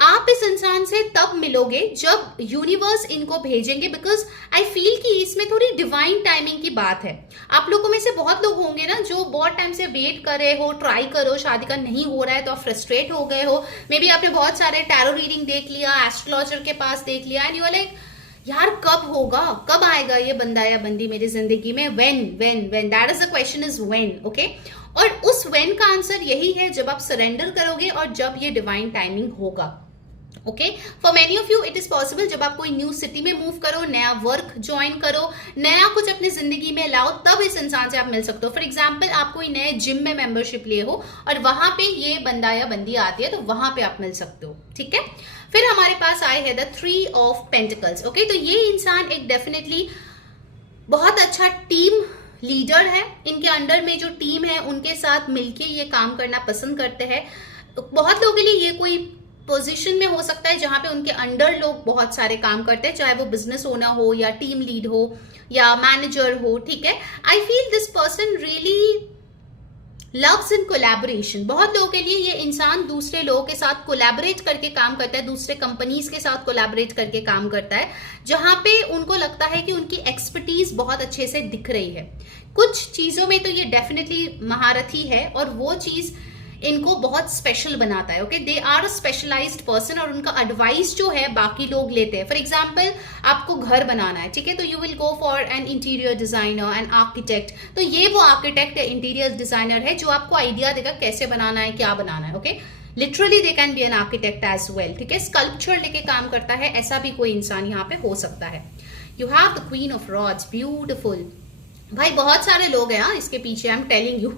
आप इस इंसान से तब मिलोगे जब यूनिवर्स इनको भेजेंगे, बिकॉज आई फील कि इसमें थोड़ी डिवाइन टाइमिंग की बात है। आप लोगों में से बहुत लोग होंगे ना जो बहुत टाइम से वेट कर रहे हो, ट्राई करो, शादी का नहीं हो रहा है तो आप फ्रस्ट्रेट हो गए हो। मे बी आपने बहुत सारे टैरो रीडिंग देख लिया, एस्ट्रोलॉजर के पास देख लिया, एंड यू आर लाइक यार कब होगा, कब आएगा ये बंदा या बंदी मेरी जिंदगी में, when that is the question, is when, okay. और उस व्हेन का आंसर यही है जब आप सरेंडर करोगे और जब ये डिवाइन टाइमिंग होगा, okay. For many of you it is possible जब आप कोई न्यू सिटी में मूव करो, नया वर्क ज्वाइन करो, नया कुछ अपनी जिंदगी में लाओ, तब इस इंसान से आप मिल सकते हो। फॉर एग्जाम्पल आप कोई नए जिम में मेंबरशिप लिए हो और वहां पे ये बंदा या बंदी आती है तो वहां पे आप मिल सकते हो, ठीक है। फिर हमारे पास आए है द 3 ऑफ पेंटिकल्स, ओके। तो ये इंसान एक डेफिनेटली बहुत अच्छा टीम लीडर है। इनके अंडर में जो टीम है उनके साथ मिलके ये काम करना पसंद करते हैं। बहुत लोगों के लिए ये कोई पोजीशन में हो सकता है जहां पे उनके अंडर लोग बहुत सारे काम करते हैं, चाहे वो बिजनेस ओनर हो या टीम लीड हो या मैनेजर हो, ठीक है। I feel this person really loves in collaboration. बहुत लोगों के लिए ये इंसान दूसरे लोगों के साथ कोलैबोरेट करके काम करता है, दूसरे कंपनीज के साथ कोलैबोरेट करके काम करता है, जहां पे उनको लगता है कि उनकी एक्सपर्टीज बहुत अच्छे से दिख रही है। कुछ चीजों में तो ये डेफिनेटली महारथी है और वो चीज इनको बहुत स्पेशल बनाता है, okay. They are a specialized person और उनका एडवाइस जो है बाकी लोग लेते हैं। फॉर एग्जाम्पल आपको घर बनाना है, ठीक है, तो you will go for an interior designer, an architect. तो ये वो आर्किटेक्ट या इंटीरियर डिजाइनर है जो आपको आइडिया देगा कैसे बनाना है, क्या बनाना है, okay. Literally they can be an architect as well, ठीक है। स्कल्पचर लेके काम करता है, ऐसा भी कोई इंसान यहाँ पे हो सकता है। You have the queen of rods, beautiful. भाई बहुत सारे लोग हैं इसके पीछे, आई एम टेलिंग यू।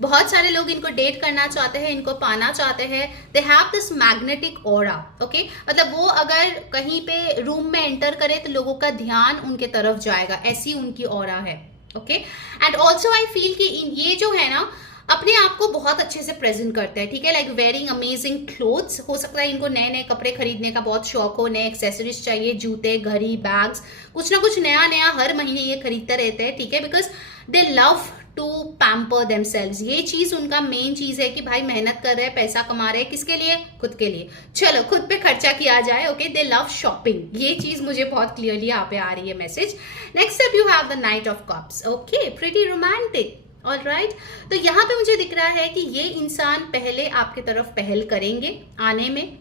बहुत सारे लोग इनको डेट करना चाहते हैं, इनको पाना चाहते हैं। They have this magnetic aura, okay. मतलब वो अगर कहीं पे रूम में एंटर करे तो लोगों का ध्यान उनके तरफ जाएगा, ऐसी उनकी ऑरा है, ओके। एंड ऑल्सो आई फील कि ये जो है ना अपने आप को बहुत अच्छे से प्रेजेंट करते हैं, ठीक है। लाइक वेयरिंग अमेजिंग क्लोथ्स, हो सकता है इनको नए नए कपड़े खरीदने का बहुत शौक हो, नए एक्सेसरीज चाहिए, जूते, घड़ी, बैग्स, कुछ ना कुछ नया नया हर महीने ये खरीदते रहते हैं, ठीक है। Because they love to pamper themselves. ये चीज उनका मेन चीज है कि भाई मेहनत कर रहे हैं, पैसा कमा रहे हैं, किसके लिए, खुद के लिए, चलो खुद पे खर्चा किया जाए, ओके। दे लव शॉपिंग, ये चीज मुझे बहुत क्लियरली यहाँ पे आ रही है message. Next up you have the night of cups, okay, pretty romantic, alright. तो यहाँ पे मुझे दिख रहा है कि ये इंसान पहले आपके तरफ पहल करेंगे आने में,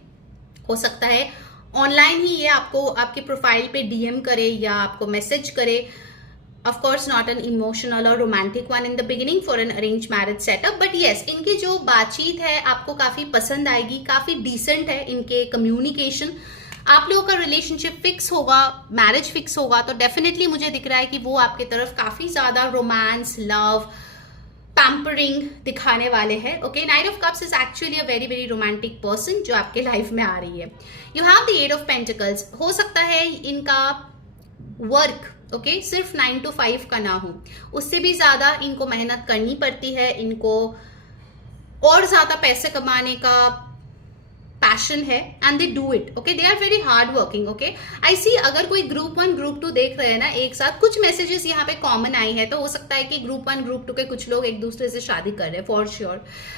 हो सकता है ऑनलाइन ही ये आपको आपके प्रोफाइल पे डीएम करे या आपको मैसेज करे। Of course not an emotional or romantic one in the beginning for an arranged marriage setup, but yes, इनकी जो बातचीत है आपको काफी पसंद आएगी, काफी डिसेंट है इनके कम्युनिकेशन। आप लोगों का रिलेशनशिप फिक्स होगा, मैरिज फिक्स होगा, तो डेफिनेटली मुझे दिख रहा है कि वो आपके तरफ काफी ज्यादा रोमांस, लव, पैम्परिंग दिखाने वाले हैं, okay. Night of cups is actually a very very romantic person जो आपके लाइफ में आ रही है। You have the 8 of pentacles. हो सकता है इनका वर्क, ओके, सिर्फ 9 to 5 का ना हो, उससे भी ज्यादा इनको मेहनत करनी पड़ती है, इनको और ज्यादा पैसे कमाने का पैशन है, and they do it, okay. They are very hard working, okay. I see अगर कोई ग्रुप 1 ग्रुप 2 देख रहे हैं ना एक साथ, कुछ मैसेजेस यहाँ पे कॉमन आई है, तो हो सकता है कि ग्रुप 1 ग्रुप 2 के कुछ लोग एक दूसरे से शादी कर रहे हैं for sure.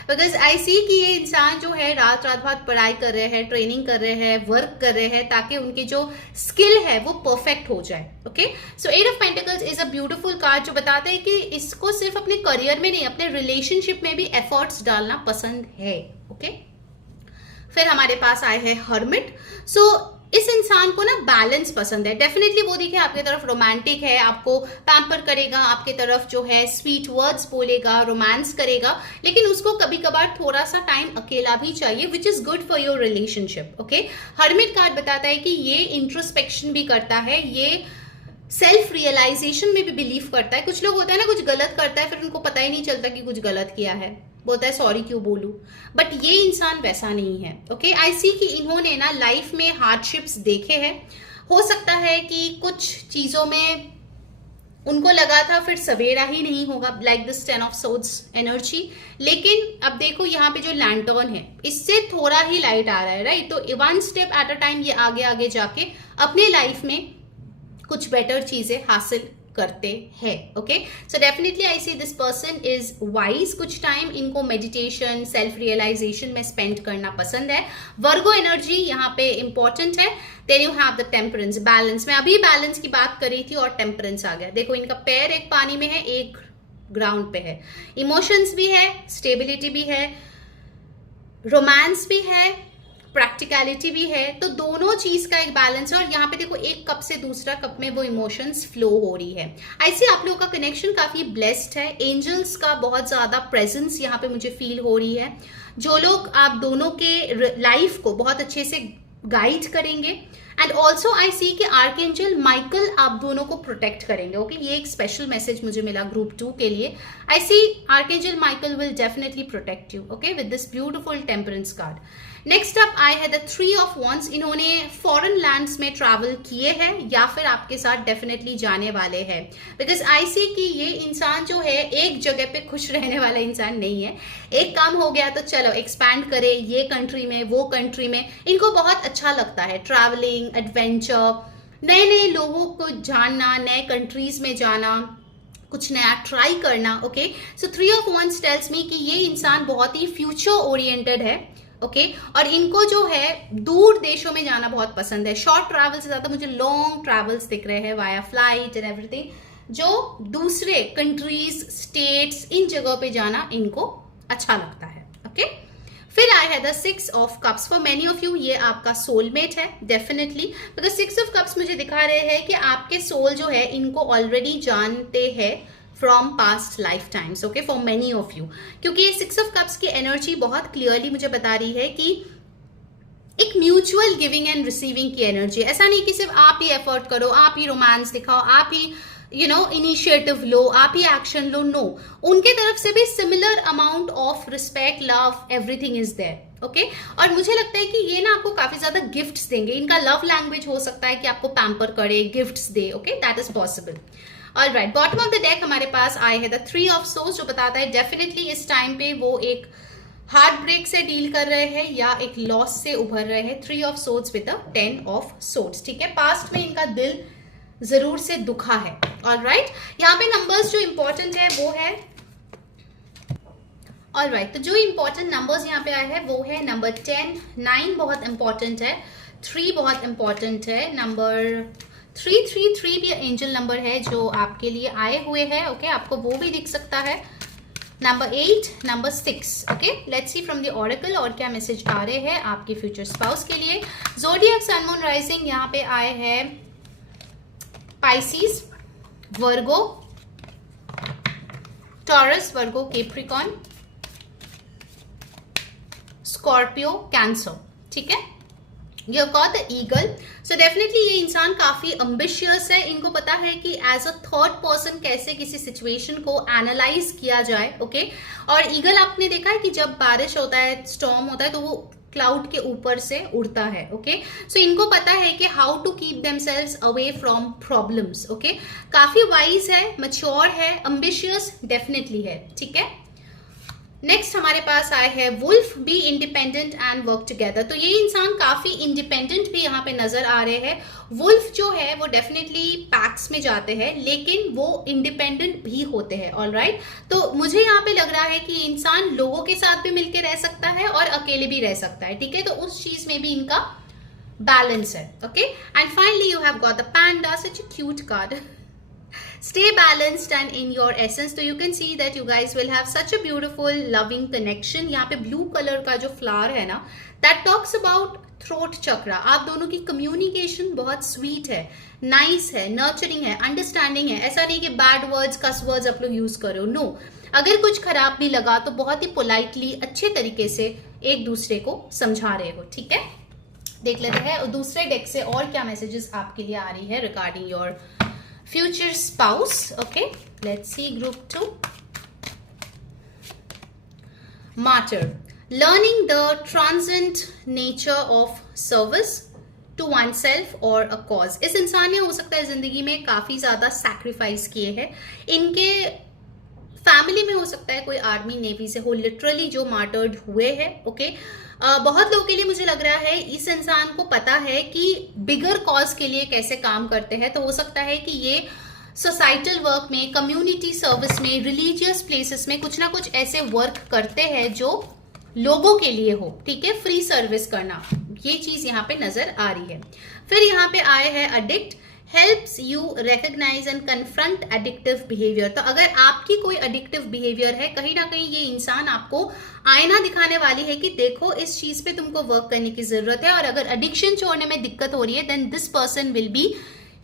Because I see कि ये इंसान जो है रात रात भर पढ़ाई कर रहे हैं, ट्रेनिंग कर रहे हैं, वर्क कर रहे हैं, ताकि उनकी जो स्किल है वो परफेक्ट हो जाए, okay. So 8 of pentacles is a beautiful card जो बताते हैं कि इसको सिर्फ अपने करियर में नहीं, अपने रिलेशनशिप में भी एफर्ट्स डालना पसंद है, ओके। फिर हमारे पास आए हैं हर्मिट। सो इस इंसान को ना बैलेंस पसंद है, डेफिनेटली वो देखिए आपकी तरफ रोमांटिक है, आपको पैम्पर करेगा, आपके तरफ जो है स्वीट वर्ड्स बोलेगा, रोमांस करेगा, लेकिन उसको कभी कभार थोड़ा सा टाइम अकेला भी चाहिए, which is good for your relationship, okay. Hermit card बताता है कि ये इंट्रोस्पेक्शन भी करता है, ये सेल्फ रियलाइजेशन में भी बिलीव करता है। कुछ लोग होता है ना कुछ गलत करता है फिर उनको पता ही नहीं चलता कि कुछ गलत किया है, बोलता है सॉरी क्यों बोलूं, बट ये इंसान वैसा नहीं है। ओके, आई सी कि इन्होंने ना लाइफ में हार्डशिप्स देखे हैं। हो सकता है कि कुछ चीजों में उनको लगा था फिर सवेरा ही नहीं होगा, like this 10 of swords energy. लेकिन अब देखो यहाँ पे जो लैंटर्न है इससे थोड़ा ही लाइट आ रहा है, राइट। तो one step at a time ये आगे आगे जाके अपने लाइफ में कुछ बेटर चीजें हासिल करते हैं। Okay, so definitely I see this person is wise. कुछ टाइम इनको मेडिटेशन, सेल्फ रियलाइजेशन में स्पेंड करना पसंद है। वर्गो एनर्जी यहाँ पे इंपॉर्टेंट है। Then you have the temperance, balance. मैं अभी बैलेंस की बात कर रही थी और टेम्परेंस आ गया। देखो इनका पैर एक पानी में है, एक ग्राउंड पे है। इमोशंस भी है, स्टेबिलिटी भी है, रोमांस भी है, प्रैक्टिकलिटी भी है। तो दोनों चीज का एक बैलेंस है। और यहाँ पे देखो एक कप से दूसरा कप में वो इमोशंस फ्लो हो रही है। ऐसे आप लोगों का कनेक्शन काफी ब्लेस्ड है। एंजल्स का बहुत ज्यादा प्रेजेंस यहाँ पे मुझे फील हो रही है। जो लोग आप दोनों के लाइफ को बहुत अच्छे से गाइड करेंगे। एंड ऑल्सो आई सी कि आर्कएंजल माइकल आप दोनों को प्रोटेक्ट करेंगे। ओके, ये एक स्पेशल मैसेज मुझे मिला ग्रुप 2 के लिए। I see archangel Michael will definitely protect you, okay, with this beautiful temperance card. Next up I है द 3 ऑफ वॉन्ड्स। इन्होंने फॉरेन लैंड्स में ट्रैवल किए हैं या फिर आपके साथ डेफिनेटली जाने वाले हैं। बिकॉज आई सी कि ये इंसान जो है एक जगह पे खुश रहने वाला इंसान नहीं है। एक काम हो गया तो चलो एक्सपैंड करे, ये कंट्री में वो कंट्री में। इनको बहुत अच्छा लगता है ट्रैवलिंग, एडवेंचर, नए नए लोगों को जानना, नए कंट्रीज में जाना, कुछ नया ट्राई करना। Okay, so 3 of wands tells me कि ये इंसान बहुत ही फ्यूचर ओरिएंटेड है। ओके, और इनको जो है दूर देशों में जाना बहुत पसंद है। शॉर्ट ट्रैवल से ज्यादा मुझे लॉन्ग ट्रैवल्स दिख रहे हैं वाया फ्लाइट एंड एवरीथिंग। जो दूसरे कंट्रीज, स्टेट्स, इन जगहों पे जाना इनको अच्छा लगता है। ओके, फिर आया है the 6 of cups. For many of you ये आपका सोलमेट है डेफिनेटली। बिकॉज 6 ऑफ कप्स मुझे दिखा रहे हैं कि आपके सोल जो है इनको ऑलरेडी जानते हैं from past life times. Okay, for many of you, क्योंकि ये 6 ऑफ कप्स की एनर्जी बहुत क्लियरली मुझे बता रही है कि एक म्यूचुअल गिविंग एंड रिसीविंग की एनर्जी। ऐसा नहीं कि सिर्फ आप ही एफर्ट करो, आप ही रोमांस दिखाओ, आप ही इनिशिएटिव लो, आप ही एक्शन लो। नो, उनके तरफ से भी similar amount of respect, love, everything is there. Okay, और मुझे लगता है कि ये ना आपको काफी ज्यादा गिफ्ट्स देंगे। इनका लव लैंग्वेज हो सकता है कि आपको पैम्पर करे, gifts they. Okay, that is possible. Alright, bottom of the deck हमारे पास आए है द 3 ऑफ सोर्ड्स, जो बताता है डेफिनेटली इस टाइम पे वो एक हार्ट ब्रेक से डील कर रहे हैं या एक लॉस से उभर रहे हैं। 3 of swords with the 10 of swords. ठीक है, पास्ट में इनका दिल जरूर से दुखा है। ऑलराइट, यहाँ पे नंबर्स जो इंपॉर्टेंट है वो है, ऑलराइट, तो जो इंपॉर्टेंट नंबर्स यहाँ पे आए हैं वो है नंबर 10, 9 बहुत इंपॉर्टेंट है, 3 बहुत इंपॉर्टेंट है, नंबर 333 भी एंजल नंबर है जो आपके लिए आए हुए हैं। ओके, आपको वो भी दिख सकता है। Number 8, number 6। Okay, let's C from the oracle और क्या मैसेज आ रहे हैं आपके फ्यूचर स्पाउस के लिए। ज़ोडिएक सन मून राइजिंग यहाँ पे आए हैं पाइसिस, वर्गो, taurus, Virgo, Capricorn, Scorpio, cancer. ठीक है, you got the eagle. So definitely ये इंसान काफी एम्बिशियस है। इनको पता है कि एज अ थर्ड पर्सन कैसे किसी सिचुएशन को एनालाइज किया जाए। ओके, और ईगल आपने देखा है कि जब बारिश होता है, स्टॉर्म होता है, तो वो क्लाउड के ऊपर से उड़ता है। ओके, सो इनको पता है कि how to keep themselves away from problems. Okay, काफी वाइज है, मैच्योर है, एम्बिशियस डेफिनेटली है। ठीक है, नेक्स्ट हमारे पास आए हैं wolf, be independent and work together. तो ये इंसान काफी इंडिपेंडेंट भी यहाँ पे नजर आ रहे हैं। वुल्फ जो है वो डेफिनेटली पैक्स में जाते हैं लेकिन वो इंडिपेंडेंट भी होते हैं। ऑलराइट, तो मुझे यहाँ पे लग रहा है कि इंसान लोगों के साथ भी मिलकर रह सकता है और अकेले भी रह सकता है। ठीक है, तो उस चीज में भी इनका बैलेंस है। ओके, and finally you have got the panda, such a cute card. Stay balanced and in your essence. तो you can see that you guys will have such a beautiful loving connection. यहाँ पे blue color का जो flower है ना, that talks about throat chakra. आप दोनों की communication बहुत sweet है, nice है, nurturing है, understanding है। ऐसा नहीं कि bad words, cuss words आप लोग use करो। No, अगर कुछ खराब भी लगा तो बहुत ही politely, अच्छे तरीके से एक दूसरे को समझा रहे हो। ठीक है, देख लेते हैं और दूसरे डेक से और क्या मैसेजेस आपके लिए आ रही है regarding your future spouse. Okay, let's see group 2. Martyr, learning the transcendent nature of service to one self और अ कॉज। इस इंसान ने हो सकता है जिंदगी में काफी ज्यादा सैक्रिफाइस किए हैं। इनके फैमिली में हो सकता है कोई आर्मी नेवी से हो लिटरली जो मार्टर्ड हुए हैं। ओके, बहुत लोगों के लिए मुझे लग रहा है इस इंसान को पता है कि बिगर कॉज के लिए कैसे काम करते हैं। तो हो सकता है कि ये सोसाइटल वर्क में, कम्युनिटी सर्विस में, रिलीजियस प्लेसेस में कुछ ना कुछ ऐसे वर्क करते हैं जो लोगों के लिए हो। ठीक है, फ्री सर्विस करना, ये चीज यहाँ पे नजर आ रही है। फिर यहाँ पे आए हैं addict, helps you recognise and confront addictive behaviour. तो अगर आपकी कोई एडिक्टिव बिहेवियर है, कहीं ना कहीं ये इंसान आपको आईना दिखाने वाली है कि देखो इस चीज पे तुमको वर्क करने की जरूरत है। और अगर एडिक्शन छोड़ने में दिक्कत हो रही है then this person will be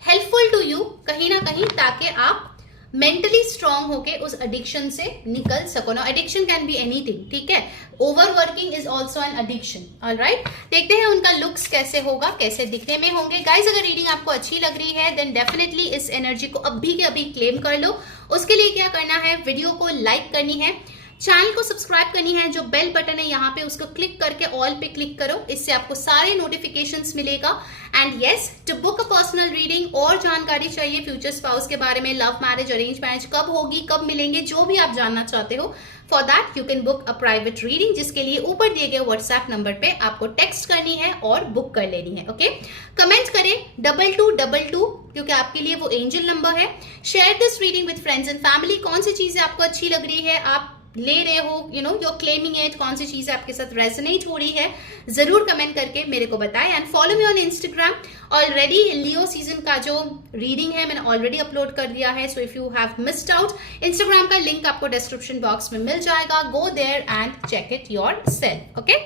helpful to you कहीं ना कहीं, ताकि आप मेंटली स्ट्रांग होके उस एडिक्शन से निकल सको। ना एडिक्शन कैन बी एनीथिंग, ठीक है, overworking is also an addiction. Alright, देखते हैं उनका लुक्स कैसे होगा, कैसे दिखने में होंगे। गाइज, अगर रीडिंग आपको अच्छी लग रही है देन डेफिनेटली इस एनर्जी को अभी के अभी क्लेम कर लो। उसके लिए क्या करना है, वीडियो को लाइक करनी है, चैनल को सब्सक्राइब करनी है, जो बेल बटन है यहाँ पे उसको क्लिक करके ऑल पे क्लिक करो, इससे आपको सारे नोटिफिकेशंस मिलेगा। And yes, to book a personal reading और जानकारी चाहिए फ्यूचर स्पाउस के बारे में, लव मैरिज, अरेंज मैरिज कब होगी, कब मिलेंगे, जो भी आप जानना चाहते हो, for that you can book a private reading, जिसके लिए ऊपर दिए गए व्हाट्सएप नंबर पे आपको टेक्स्ट करनी है और बुक कर लेनी है। ओके, कमेंट करें 2222 क्योंकि आपके लिए वो एंजल नंबर है। Share this reading with friends and family. कौन सी चीजें आपको अच्छी लग रही है, आप ले रहे हो, you know you're claiming it, कौन सी चीज आपके साथ रेजोनेट हो रही है, जरूर कमेंट करके मेरे को बताएं। And follow me on Instagram. Already Leo season का जो रीडिंग है मैंने ऑलरेडी अपलोड कर दिया है, so if you have missed out, Instagram का लिंक आपको डिस्क्रिप्शन बॉक्स में मिल जाएगा, go there and check it yourself. Okay,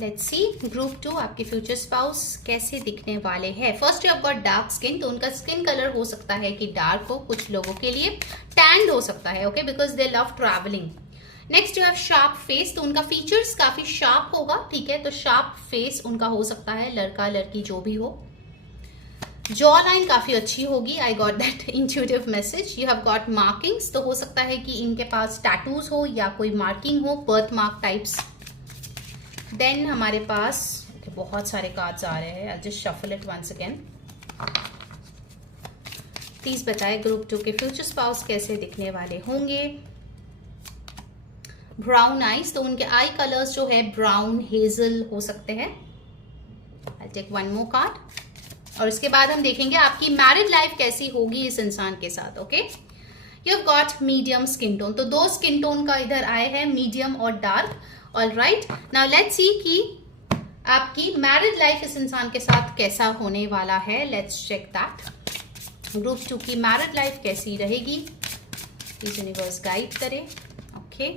let's see group 2 आपके फ्यूचर स्पाउस कैसे दिखने वाले हैं। First you have got dark skin, तो उनका स्किन कलर हो सकता है कि डार्क हो, कुछ लोगों के लिए टैंड हो सकता है। Okay, because they love travelling. Next you have sharp face, तो उनका फीचर्स काफी शार्प होगा। ठीक है, तो शार्प फेस उनका हो सकता है, लड़का लड़की जो भी हो। जॉ लाइन काफी अच्छी होगी, I got that intuitive message. You have got markings, तो हो सकता है कि इनके पास टैटूज हो या कोई मार्किंग हो, बर्थ मार्क टाइप्स। देन हमारे पास बहुत सारे कार्ड्स आ रहे हैं, I just shuffle it once again. Please बताएं ग्रुप 2 के फ्यूचर स्पाउस कैसे दिखने वाले होंगे। ब्राउन आईज, तो उनके आई कलर्स जो है ब्राउन हेजल हो सकते हैं। I take one more card और इसके बाद हम देखेंगे आपकी मैरिड लाइफ कैसी होगी इस इंसान के साथ। Okay, you have got medium skin tone, तो 2 स्किन टोन का इधर आए हैं, मीडियम और dark. All right, now let's see कि आपकी मैरिड लाइफ इस इंसान के साथ कैसा होने वाला है। Let's check that. ग्रुप 2 की मैरिड लाइफ कैसी रहेगी, प्लीज यूनिवर्स गाइड करें। ओके,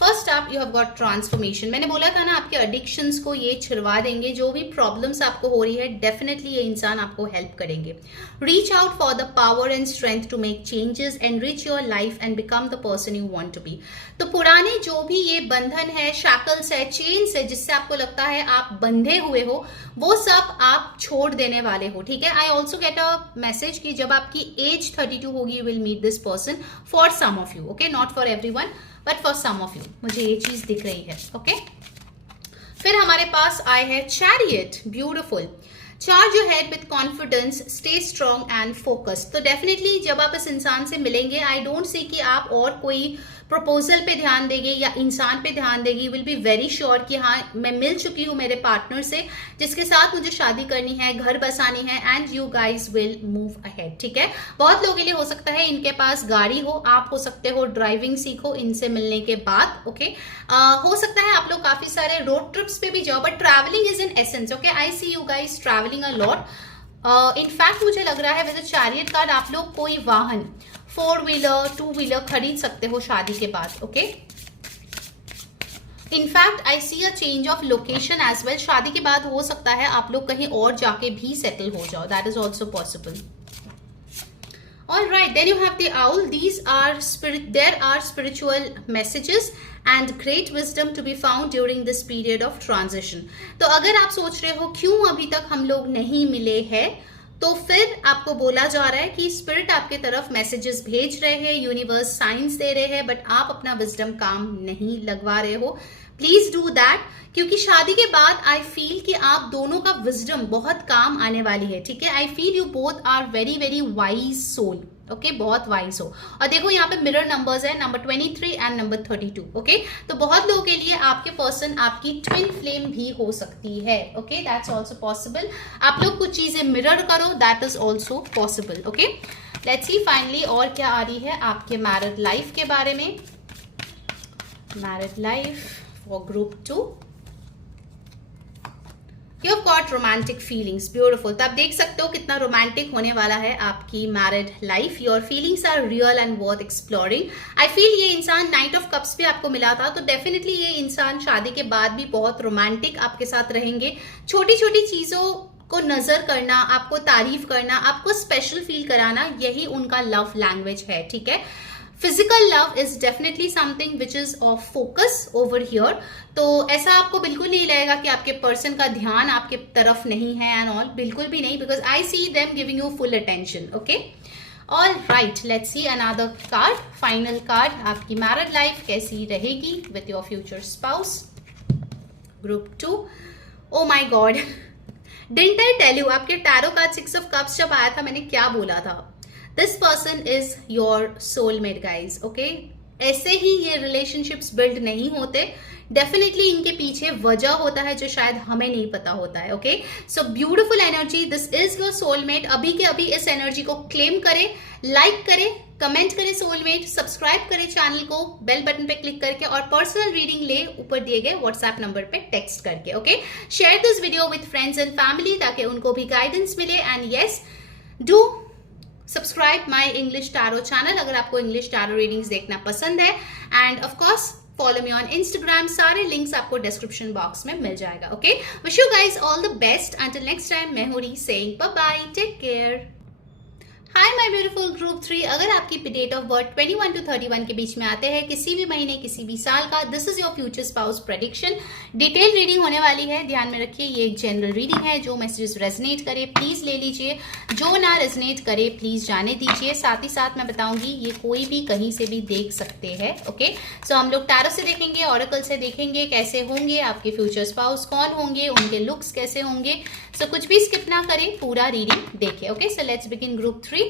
फर्स्ट आप यू हैव गॉट ट्रांसफॉर्मेशन। मैंने बोला था ना आपके एडिक्शंस को ये छिड़वा देंगे, जो भी प्रॉब्लम्स आपको हो रही है डेफिनेटली ये इंसान आपको हेल्प करेंगे। Reach out for the power and strength to make changes, enrich your life and become the person you want to be. तो पुराने जो भी ये बंधन है, शैकल्स है, चेन्स है, जिससे आपको लगता है आप बंधे हुए हो, वो सब आप छोड़ देने वाले हो। ठीक है, I also get a message कि जब आपकी एज 32 होगी you will meet this person, for some of you. Okay, not for everyone but for some of you, मुझे ये चीज दिख रही है। ओके, फिर हमारे पास आए हैं chariot, beautiful. Charge your head with confidence, stay strong and focus. तो डेफिनेटली जब आप इस इंसान से मिलेंगे, आई डोंट सी कि आप और कोई प्रपोजल पे ध्यान देंगे या इंसान पे ध्यान देगी। विल बी वेरी श्योर कि हाँ मैं मिल चुकी हूँ मेरे पार्टनर से, जिसके साथ मुझे शादी करनी है, घर बसानी है, and you guys will move ahead. ठीक है, बहुत लोगों के लिए हो सकता है इनके पास गाड़ी हो, आप हो सकते हो ड्राइविंग सीखो इनसे मिलने के बाद। ओके, हो सकता है आप लोग काफी सारे रोड ट्रिप्स पे भी जाओ, but travelling is in essence. Okay, I see you guys travelling a lot. In fact मुझे लग रहा है विद चैरियट कार्ड आप लोग कोई वाहन, 4 व्हीलर 2 व्हीलर खरीद सकते हो शादी के बाद। Okay, in fact I see a change of location as well. शादी के बाद हो सकता है आप लोग कहीं और जाके भी सेटल हो जाओ, that is also possible. All right, then you have the owl. There are spiritual messages and great wisdom to be found during this period of transition. तो अगर आप सोच रहे हो क्यों अभी तक हम लोग नहीं मिले हैं, तो फिर आपको बोला जा रहा है कि स्पिरिट आपके तरफ मैसेजेस भेज रहे हैं, यूनिवर्स साइंस दे रहे हैं, बट आप अपना विजडम काम नहीं लगवा रहे हो। प्लीज डू दैट, क्योंकि शादी के बाद आई फील कि आप दोनों का विजडम बहुत काम आने वाली है, ठीक है। I feel you both are very very wise soul, okay, बहुत वाइज हो। और देखो यहाँ पे मिरर नंबर्स है, नंबर 23 एंड नंबर 32, ओके। तो बहुत लोगों के लिए आपके पर्सन आपकी ट्विन फ्लेम भी हो सकती है, ओके, दैट्स ऑल्सो पॉसिबल। आप लोग कुछ चीजें मिरर करो, that is also possible, okay. Let's C finally और क्या आ रही है आपके मैरिड लाइफ के बारे में। Married life for group 2, You've got romantic feelings, beautiful। तो आप देख सकते हो कितना रोमांटिक होने वाला है आपकी married life. Your feelings are real and worth exploring. I feel ये इंसान नाइट ऑफ कप्स भी आपको मिला था, तो डेफिनेटली ये इंसान शादी के बाद भी बहुत रोमांटिक आपके साथ रहेंगे। छोटी छोटी चीजों को नजर करना, आपको तारीफ करना, आपको स्पेशल फील कराना, यही उनका लव लैंग्वेज है, ठीक है। Physical love is definitely something which is of focus over here. तो ऐसा आपको बिल्कुल नहीं लगेगा कि आपके पर्सन का ध्यान आपके तरफ नहीं है एंड ऑल, बिल्कुल भी नहीं, because I see them giving you full attention, okay. All right, let's see another card, final card. आपकी मैरिड लाइफ कैसी रहेगी with your future spouse, group 2। Oh my god, didn't I tell you, आपके tarot card 6 of cups जब आया था मैंने क्या बोला था। This person is your soulmate guys, okay. ऐसे ही ये रिलेशनशिप्स बिल्ड नहीं होते, डेफिनेटली इनके पीछे वजह होता है जो शायद हमें नहीं पता होता है, okay. So beautiful energy, this is your soulmate. अभी के अभी इस एनर्जी को क्लेम करें, लाइक करें, कमेंट करें सोलमेट, सब्सक्राइब करें चैनल को बेल बटन पे क्लिक करके, और पर्सनल रीडिंग ले ऊपर दिए गए व्हाट्सएप नंबर पे टेक्स्ट करके, okay. Share this video with friends and family ताकि उनको भी गाइडेंस मिले। And yes, do subscribe my English tarot channel अगर आपको इंग्लिश टैरो रीडिंग्स देखना पसंद है। End of course follow me on Instagram, सारे लिंक्स आपको डिस्क्रिप्शन बॉक्स में मिल जाएगा, okay. Wish you guys all the best, until next time. मैं हूं री saying bye bye, take care. Hi my beautiful group 3, अगर आपकी डेट ऑफ बर्थ 21 to 31 के बीच में आते हैं, किसी भी महीने किसी भी साल का, this is your future spouse prediction. Detail reading होने वाली है, ध्यान में रखिए ये एक जनरल रीडिंग है। जो मैसेजेस रेजनेट करे प्लीज ले लीजिए, जो ना रेजनेट करे प्लीज जाने दीजिए। साथ ही साथ मैं बताऊंगी ये कोई भी कहीं से भी देख सकते हैं, ओके। सो हम लोग टैरो से देखेंगे, ऑरेकल से देखेंगे कैसे होंगे आपके फ्यूचर स्पाउस, कौन होंगे, उनके लुक्स कैसे होंगे। सो कुछ भी स्किप ना करें, पूरा रीडिंग देखें, okay. So let's begin group 3।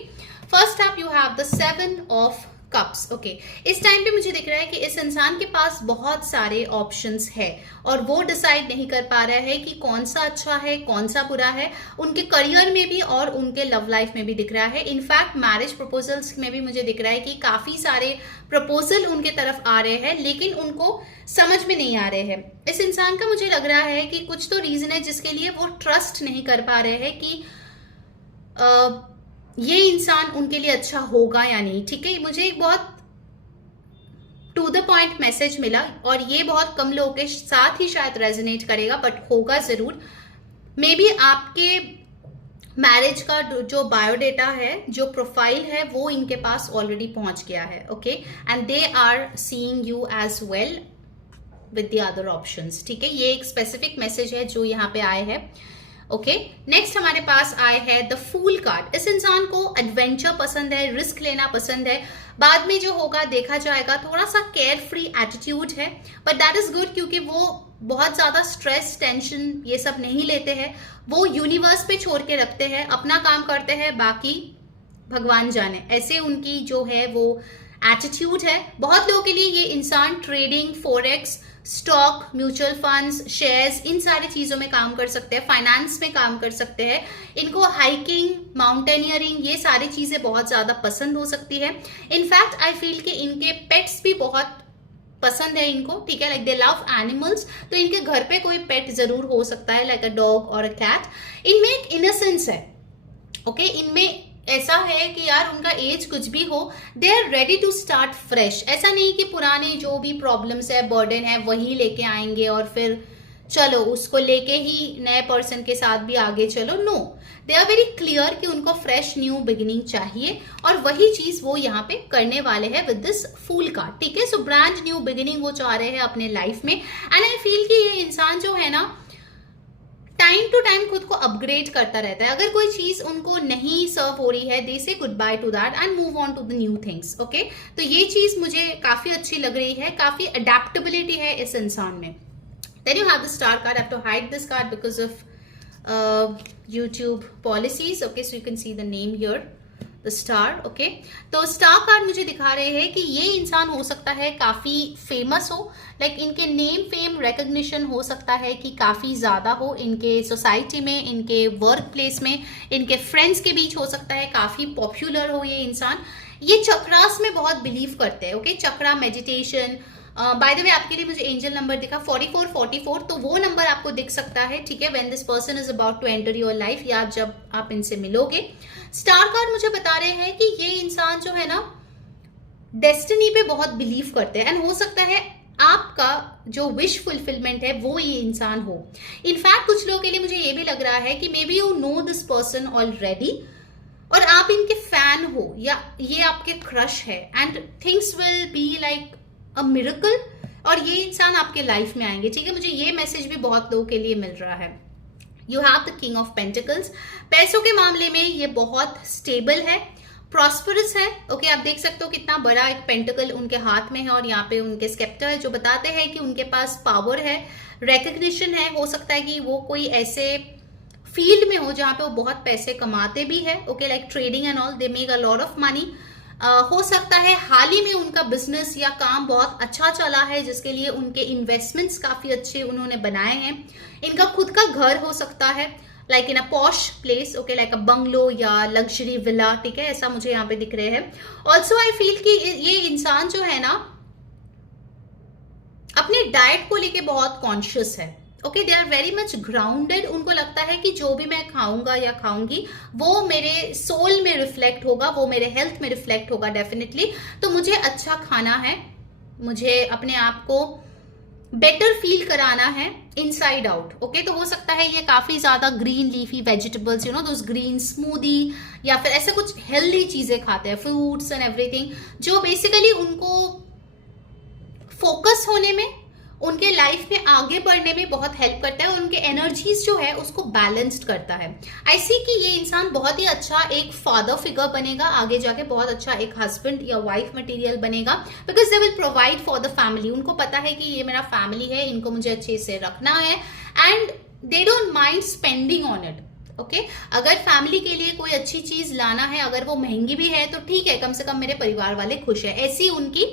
First up you have the 7 of cups, okay. इस टाइम पे मुझे दिख रहा है कि इस इंसान के पास बहुत सारे ऑप्शंस है और वो डिसाइड नहीं कर पा रहा है कि कौन सा अच्छा है कौन सा बुरा है। उनके करियर में भी और उनके लव लाइफ में भी दिख रहा है। इनफैक्ट मैरिज प्रपोजल्स में भी मुझे दिख रहा है कि काफी सारे प्रपोजल उनके तरफ आ रहे हैं, लेकिन उनको समझ में नहीं आ रहे हैं। इस इंसान का मुझे लग रहा है कि कुछ तो रीजन है जिसके लिए वो ट्रस्ट नहीं कर पा रहे हैं कि ये इंसान उनके लिए अच्छा होगा या नहीं, ठीक है। मुझे एक बहुत टू द पॉइंट मैसेज मिला और ये बहुत कम लोगों के साथ ही शायद रेजोनेट करेगा, बट होगा जरूर। मे बी आपके मैरिज का जो बायोडेटा है, जो प्रोफाइल है, वो इनके पास ऑलरेडी पहुंच गया है, ओके। And they are seeing you as well with the other options, ठीक है। ये एक स्पेसिफिक मैसेज है जो यहाँ पे आए हैं, ओके। नेक्स्ट हमारे पास आए है द फूल कार्ड। इस इंसान को एडवेंचर पसंद है, रिस्क लेना पसंद है, बाद में जो होगा देखा जाएगा। थोड़ा सा केयर फ्री एटीट्यूड है, बट दैट इज गुड क्योंकि वो बहुत ज्यादा स्ट्रेस टेंशन ये सब नहीं लेते हैं। वो यूनिवर्स पे छोड़ के रखते हैं, अपना काम करते हैं, बाकी भगवान जाने, ऐसे उनकी जो है वो एटीट्यूड है। बहुत लोगों के लिए ये इंसान trading, forex, stock, mutual funds, shares, इन सारी चीजों में काम कर सकते हैं, फाइनेंस में काम कर सकते हैं। इनको हाइकिंग, माउंटेनियरिंग, ये सारी चीजें बहुत ज्यादा पसंद हो सकती है। इनफैक्ट आई फील कि इनके पेट्स भी बहुत पसंद है इनको, ठीक है। लाइक दे लव एनिमल्स, तो इनके घर पे कोई पेट जरूर हो सकता है, लाइक अ डॉग और अ कैट। इनमें एक इनोसेंस है, ओके। इनमें ऐसा है कि यार उनका एज कुछ भी हो, they are ready to start fresh. ऐसा नहीं कि पुराने जो भी प्रॉब्लम्स है, बर्डन है, वही लेके आएंगे और फिर चलो उसको लेके ही नए पर्सन के साथ भी आगे चलो। No, they are very clear कि उनको फ्रेश न्यू बिगिनिंग चाहिए और वही चीज वो यहाँ पे करने वाले हैं विद दिस फूल कार्ड, ठीक है। सो ब्रांड न्यू बिगिनिंग वो चाह रहे हैं अपने लाइफ में। एंड आई फील कि ये इंसान जो है ना, टाइम टू टाइम खुद को अपग्रेड करता रहता है। अगर कोई चीज उनको नहीं सर्व हो रही है, they say goodbye to that and move on to the new things. Okay, तो ये चीज मुझे काफी अच्छी लग रही है, काफी अडेप्टेबिलिटी है इस इंसान में। Then you have the star card. I have to hide this card because of YouTube policies. Okay, so you can see the name here, the star. Okay, तो स्टार कार्ड मुझे दिखा रहे हैं कि ये इंसान हो सकता है काफी फेमस हो, लाइक इनके नेम फेम रिकग्निशन हो सकता है कि काफी ज्यादा हो इनके सोसाइटी में, इनके वर्क प्लेस में, इनके फ्रेंड्स के बीच हो सकता है काफी पॉपुलर हो ये इंसान। ये चक्रास में बहुत बिलीव करते हैं। Okay, chakra meditation. By the way आपके लिए मुझे एंजल नंबर दिखा 4444, तो वो नंबर आपको दिख सकता है, ठीक है, when this person is about to enter your life, या जब आप इनसे मिलोगे। स्टार कार्ड मुझे बता रहे हैं कि ये इंसान जो है ना डेस्टिनी पे बहुत बिलीव करते हैं, एंड हो सकता है आपका जो विश फुलफिलमेंट है वो ये इंसान हो। इनफैक्ट कुछ लोगों के लिए मुझे ये भी लग रहा है कि may be you know this person already और आप इनके फैन हो, या ये आपके क्रश है, and things will be like a miracle, और ये इंसान आपके लाइफ में आएंगे। ठीक है, मुझे ये मैसेज भी बहुत लोगों के लिए मिल रहा है। You have the king of pentacles. पैसों के मामले में ये बहुत स्टेबल है, प्रॉस्परस है। ओके, आप देख सकते हो कितना बड़ा एक पेंटिकल उनके हाथ में है, और यहाँ पे उनके स्केप्टर है जो बताते हैं कि उनके पास पावर है, रिकग्निशन है। हो सकता है कि वो कोई ऐसे फील्ड में हो जहां पे वो बहुत पैसे कमाते भी है। Okay, like trading and all, they make a lot of money. हो सकता है हाल ही में उनका बिजनेस या काम बहुत अच्छा चला है, जिसके लिए उनके इन्वेस्टमेंट्स काफी अच्छे उन्होंने बनाए हैं। इनका खुद का घर हो सकता है, like in a posh place. Okay, like a bungalow या लग्जरी विला। ठीक है, ऐसा मुझे यहाँ पे दिख रहे हैं। ऑल्सो आई फील कि ये इंसान जो है ना अपने डाइट को लेके बहुत कॉन्शियस है। Okay, they are very much grounded. उनको लगता है कि जो भी मैं खाऊंगा या खाऊंगी वो मेरे सोल में रिफ्लेक्ट होगा, वो मेरे हेल्थ में रिफ्लेक्ट होगा डेफिनेटली। तो मुझे अच्छा खाना है, मुझे अपने आप को बेटर फील कराना है इनसाइड आउट। ओके, तो हो सकता है ये काफी ज्यादा green leafy vegetables, you know those green smoothie, या फिर ऐसे कुछ हेल्दी चीजें खाते हैं, फ्रूट्स एंड एवरीथिंग, जो बेसिकली उनको फोकस होने में, उनके लाइफ में आगे बढ़ने में बहुत हेल्प करता है, और उनके एनर्जीज जो है उसको बैलेंस्ड करता है। आई सी कि ये इंसान बहुत ही अच्छा एक फादर फिगर बनेगा आगे जाके, बहुत अच्छा एक हस्बैंड या वाइफ मटेरियल बनेगा, because they will provide for the family. उनको पता है कि ये मेरा फैमिली है, इनको मुझे अच्छे से रखना है, and they don't mind spending on it. Okay, अगर फैमिली के लिए कोई अच्छी चीज लाना है, अगर वो महंगी भी है तो ठीक है, कम से कम मेरे परिवार वाले खुश है, ऐसी उनकी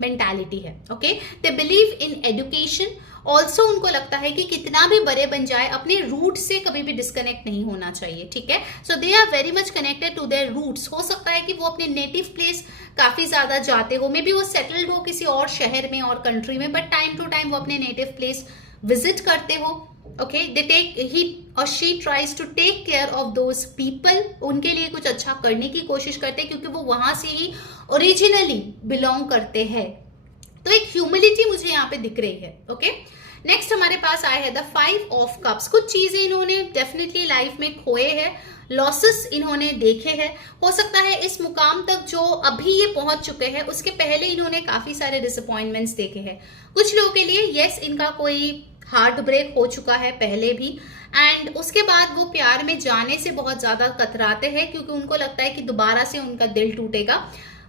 मेंटालिटी है। Okay, they believe in education. Also उनको लगता है कि कितना भी बड़े बन जाए अपने रूट से कभी भी डिस्कनेक्ट नहीं होना चाहिए। ठीक है, so they are very much connected to their roots. हो सकता है कि वो अपने नेटिव प्लेस काफी ज्यादा जाते हो, मे बी वो सेटल्ड हो किसी और शहर में और कंट्री में, बट टाइम टू टाइम वो अपने नेटिव प्लेस विजिट करते हो। ओके, दे टेक, ही और she tries to take care of those people. उनके लिए कुछ अच्छा करने की कोशिश करते हैं, क्योंकि वो वहां से ही ओरिजिनली बिलोंग करते हैं। तो एक ह्यूमिलिटी मुझे यहाँ पे दिख रही है। ओके, नेक्स्ट हमारे पास आया है द 5 ऑफ कप्स। कुछ चीजें इन्होंने डेफिनेटली लाइफ में खोए हैं, लॉसेस इन्होंने देखे हैं। हो सकता है इस मुकाम तक जो अभी ये पहुंच चुके हैं उसके पहले इन्होंने काफी सारे डिसअपॉइंटमेंट्स देखे हैं। कुछ लोगों के लिए यस, इनका कोई हार्ट ब्रेक हो चुका है पहले भी, एंड उसके बाद वो प्यार में जाने से बहुत ज्यादा कतराते हैं, क्योंकि उनको लगता है कि दोबारा से उनका दिल टूटेगा।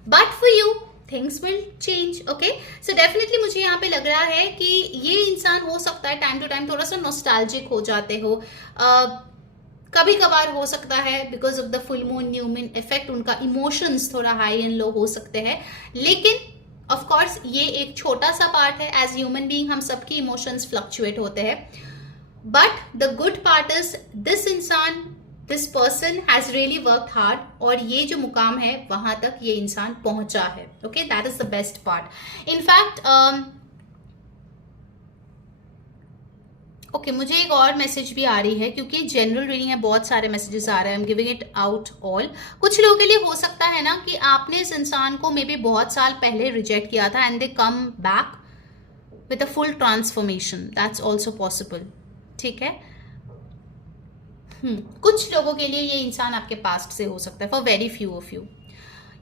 But for you things will change. Okay, so definitely मुझे यहाँ पे लग रहा है कि ये इंसान हो सकता है टाइम टू टाइम थोड़ा सा नॉस्टैल्जिक हो जाते हो, कभी कभार हो सकता है because of the full moon new moon effect, उनका इमोशंस थोड़ा हाई एंड लो हो सकते हैं। लेकिन ऑफ कोर्स ये एक छोटा सा पार्ट है, एज ह्यूमन बीइंग हम सबकी इमोशंस फ्लक्चुएट होते हैं। But the good part is this इंसान, this person has really worked hard, और ये जो मुकाम है वहां तक ये इंसान पहुंचा है। Okay, that is the best part. In fact okay, मुझे एक और मैसेज भी आ रही है, क्योंकि जनरल रीडिंग है, बहुत सारे मैसेजेस आ रहे हैं, I am giving it out all. कुछ लोगों के लिए हो सकता है ना कि आपने इस इंसान को मे बी बहुत साल पहले रिजेक्ट किया था, and they come back with a full transformation, that's also possible. ठीक है, कुछ लोगों के लिए ये इंसान आपके पास्ट से हो सकता है, for very few of you.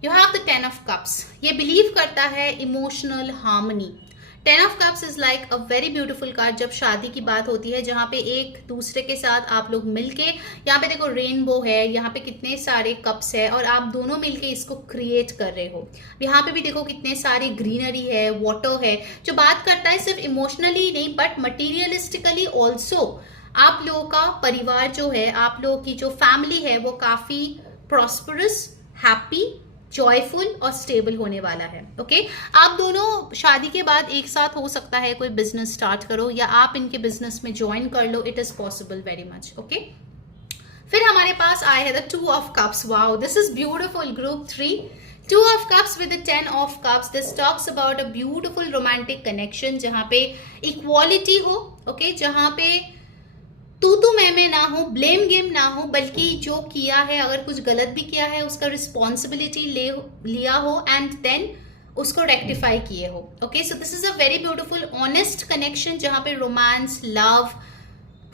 You have the 10 of cups. ये बिलीव करता है emotional harmony. 10 of cups is like a very beautiful card जब शादी की बात होती है, जहाँ पे एक दूसरे के साथ आप लोग मिलके, यहाँ पे देखो रेनबो है, यहाँ पे कितने सारे कप्स है और आप दोनों मिलके इसको क्रिएट कर रहे हो। यहाँ पे भी देखो कितने सारी ग्रीनरी है, वाटर है, जो बात करता है सिर्फ इमोशनली नहीं बट मटीरियलिस्टिकली ऑल्सो। आप लोगों का परिवार जो है, आप लोगों की जो फैमिली है वो काफी प्रॉस्परस, हैप्पी, जॉयफुल और स्टेबल होने वाला है। ओके, आप दोनों शादी के बाद एक साथ हो सकता है कोई बिजनेस स्टार्ट करो या आप इनके बिजनेस में ज्वाइन कर लो, it is possible very much. Okay, फिर हमारे पास आए हैं the 2 of cups. Wow, this is beautiful group 3। 2 of cups with 10 of cups, this talks about a beautiful romantic connection जहां पे इक्वालिटी हो। ओके, जहां पे तू मैं ना हो, ब्लेम गेम ना हो, बल्कि जो किया है, अगर कुछ गलत भी किया है उसका रिस्पॉन्सिबिलिटी लिया हो एंड देन उसको रेक्टिफाई किए हो। Okay, so this is a very beautiful honest connection जहां पे रोमांस, लव,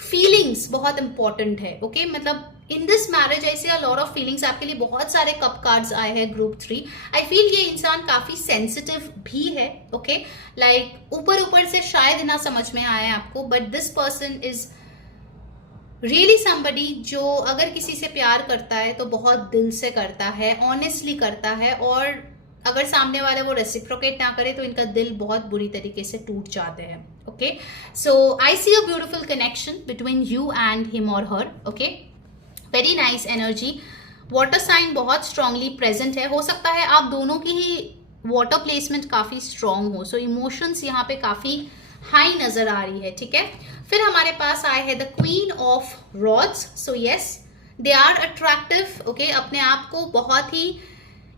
फीलिंग्स बहुत इंपॉर्टेंट है। ओके, मतलब in this marriage I see a lot of feelings. आपके लिए बहुत सारे कप कार्ड्स आए हैं ग्रुप 3। आई फील ये इंसान काफी सेंसिटिव भी है। ओके, लाइक ऊपर से शायद ना समझ में आए आपको, but this person is really somebody जो अगर किसी से प्यार करता है तो बहुत दिल से करता है, ऑनेस्टली करता है, और अगर सामने वाले वो रेसिप्रोकेट ना करे तो इनका दिल बहुत बुरी तरीके से टूट जाते हैं। Okay, so I see a beautiful connection between you and him और her. Okay, very nice energy. Water sign बहुत स्ट्रांगली प्रेजेंट है। हो सकता है आप दोनों की ही वाटर प्लेसमेंट काफी स्ट्रांग हो, सो इमोशंस यहाँ पे काफी हाई नजर आ रही है। ठीक है, फिर हमारे पास आए हैं the queen of rods. So yes, they are attractive. Okay, अपने आप को बहुत ही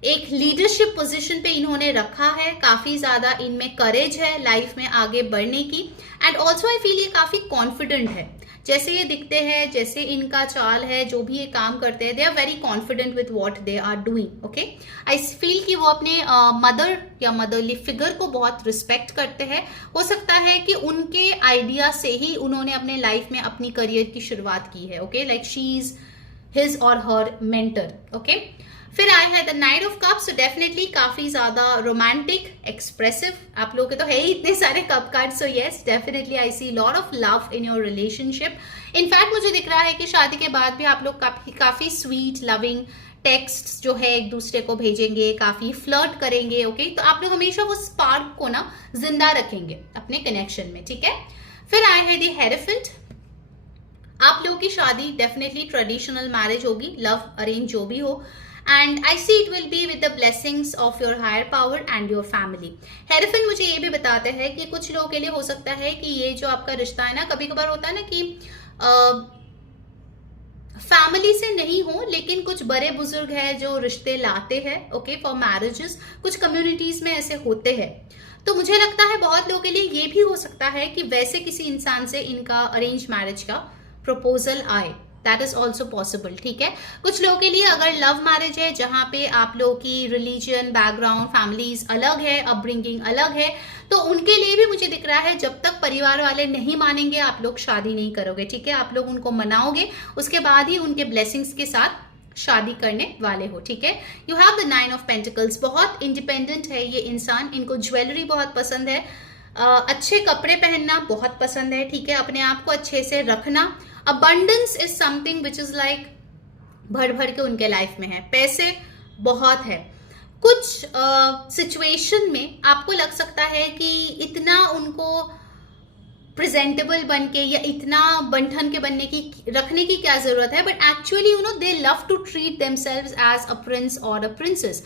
एक लीडरशिप पोजीशन पे इन्होंने रखा है, काफी ज्यादा इनमें करेज है लाइफ में आगे बढ़ने की, एंड ऑल्सो आई फील ये काफी कॉन्फिडेंट है। जैसे ये दिखते हैं, जैसे इनका चाल है, जो भी ये काम करते हैं, they are very confident with what they are doing. Okay, I feel कि वो अपने मदर या मदरली फिगर को बहुत रिस्पेक्ट करते हैं। हो सकता है कि उनके आइडिया से ही उन्होंने अपने लाइफ में अपनी करियर की शुरुआत की है। Okay, like she is his और हर मेंटर। ओके, फिर आए हैं the night of cups. Definitely काफी ज्यादा रोमांटिक, एक्सप्रेसिव, आप लोग के तो है ही इतने सारे cup card. So yes, definitely I see lot of love in your relationship. In fact मुझे दिख रहा है कि शादी के बाद भी आप लोग काफी स्वीट, लविंग टेक्स्ट जो है एक दूसरे को भेजेंगे, काफी फ्लर्ट करेंगे। ओके, तो आप लोग हमेशा वो स्पार्क को ना जिंदा रखेंगे अपने कनेक्शन में। ठीक है, फिर आए हैं दी हेरोफेंट। आप लोगों की शादी डेफिनेटली ट्रेडिशनल मैरिज होगी, लव अरेंज जो भी हो, and I see it will be with the blessings of your higher power and your family. Hierophant मुझे ये भी बताते हैं कि कुछ लोगों के लिए हो सकता है कि ये जो आपका रिश्ता है ना, कभी कभार होता है ना कि फैमिली से नहीं हो, लेकिन कुछ बड़े बुजुर्ग हैं जो रिश्ते लाते हैं। ओके, फॉर मैरिजेस कुछ कम्युनिटीज में ऐसे होते हैं। तो मुझे लगता है बहुत लोगों के लिए ये भी हो सकता है कि वैसे किसी इंसान से इनका अरेंज मैरिज का प्रपोजल आए, दैट इज ऑल्सो पॉसिबल। ठीक है, कुछ लोगों के लिए अगर लव मैरिज है जहां पे आप लोगों की रिलीजन, बैकग्राउंड, फैमिलीज अलग है, अपब्रिंगिंग अलग है, तो उनके लिए भी मुझे दिख रहा है जब तक परिवार वाले नहीं मानेंगे आप लोग शादी नहीं करोगे। ठीक है, आप लोग उनको मनाओगे, उसके बाद ही उनके ब्लेसिंग्स के साथ शादी करने वाले हो। ठीक है, you have the 9 of pentacles. बहुत इंडिपेंडेंट है ये इंसान, इनको ज्वेलरी बहुत पसंद है, अच्छे कपड़े पहनना बहुत पसंद है। ठीक है, अपने आप को अच्छे से रखना। Abundance is something which is like भर भर के उनके लाइफ में है, पैसे बहुत है। कुछ सिचुएशन में आपको लग सकता है कि इतना उनको प्रेजेंटेबल बन के या इतना बंठन के बनने की रखने की क्या जरूरत है, but actually you know they love to treat themselves as a prince और अ प्रिंसेस।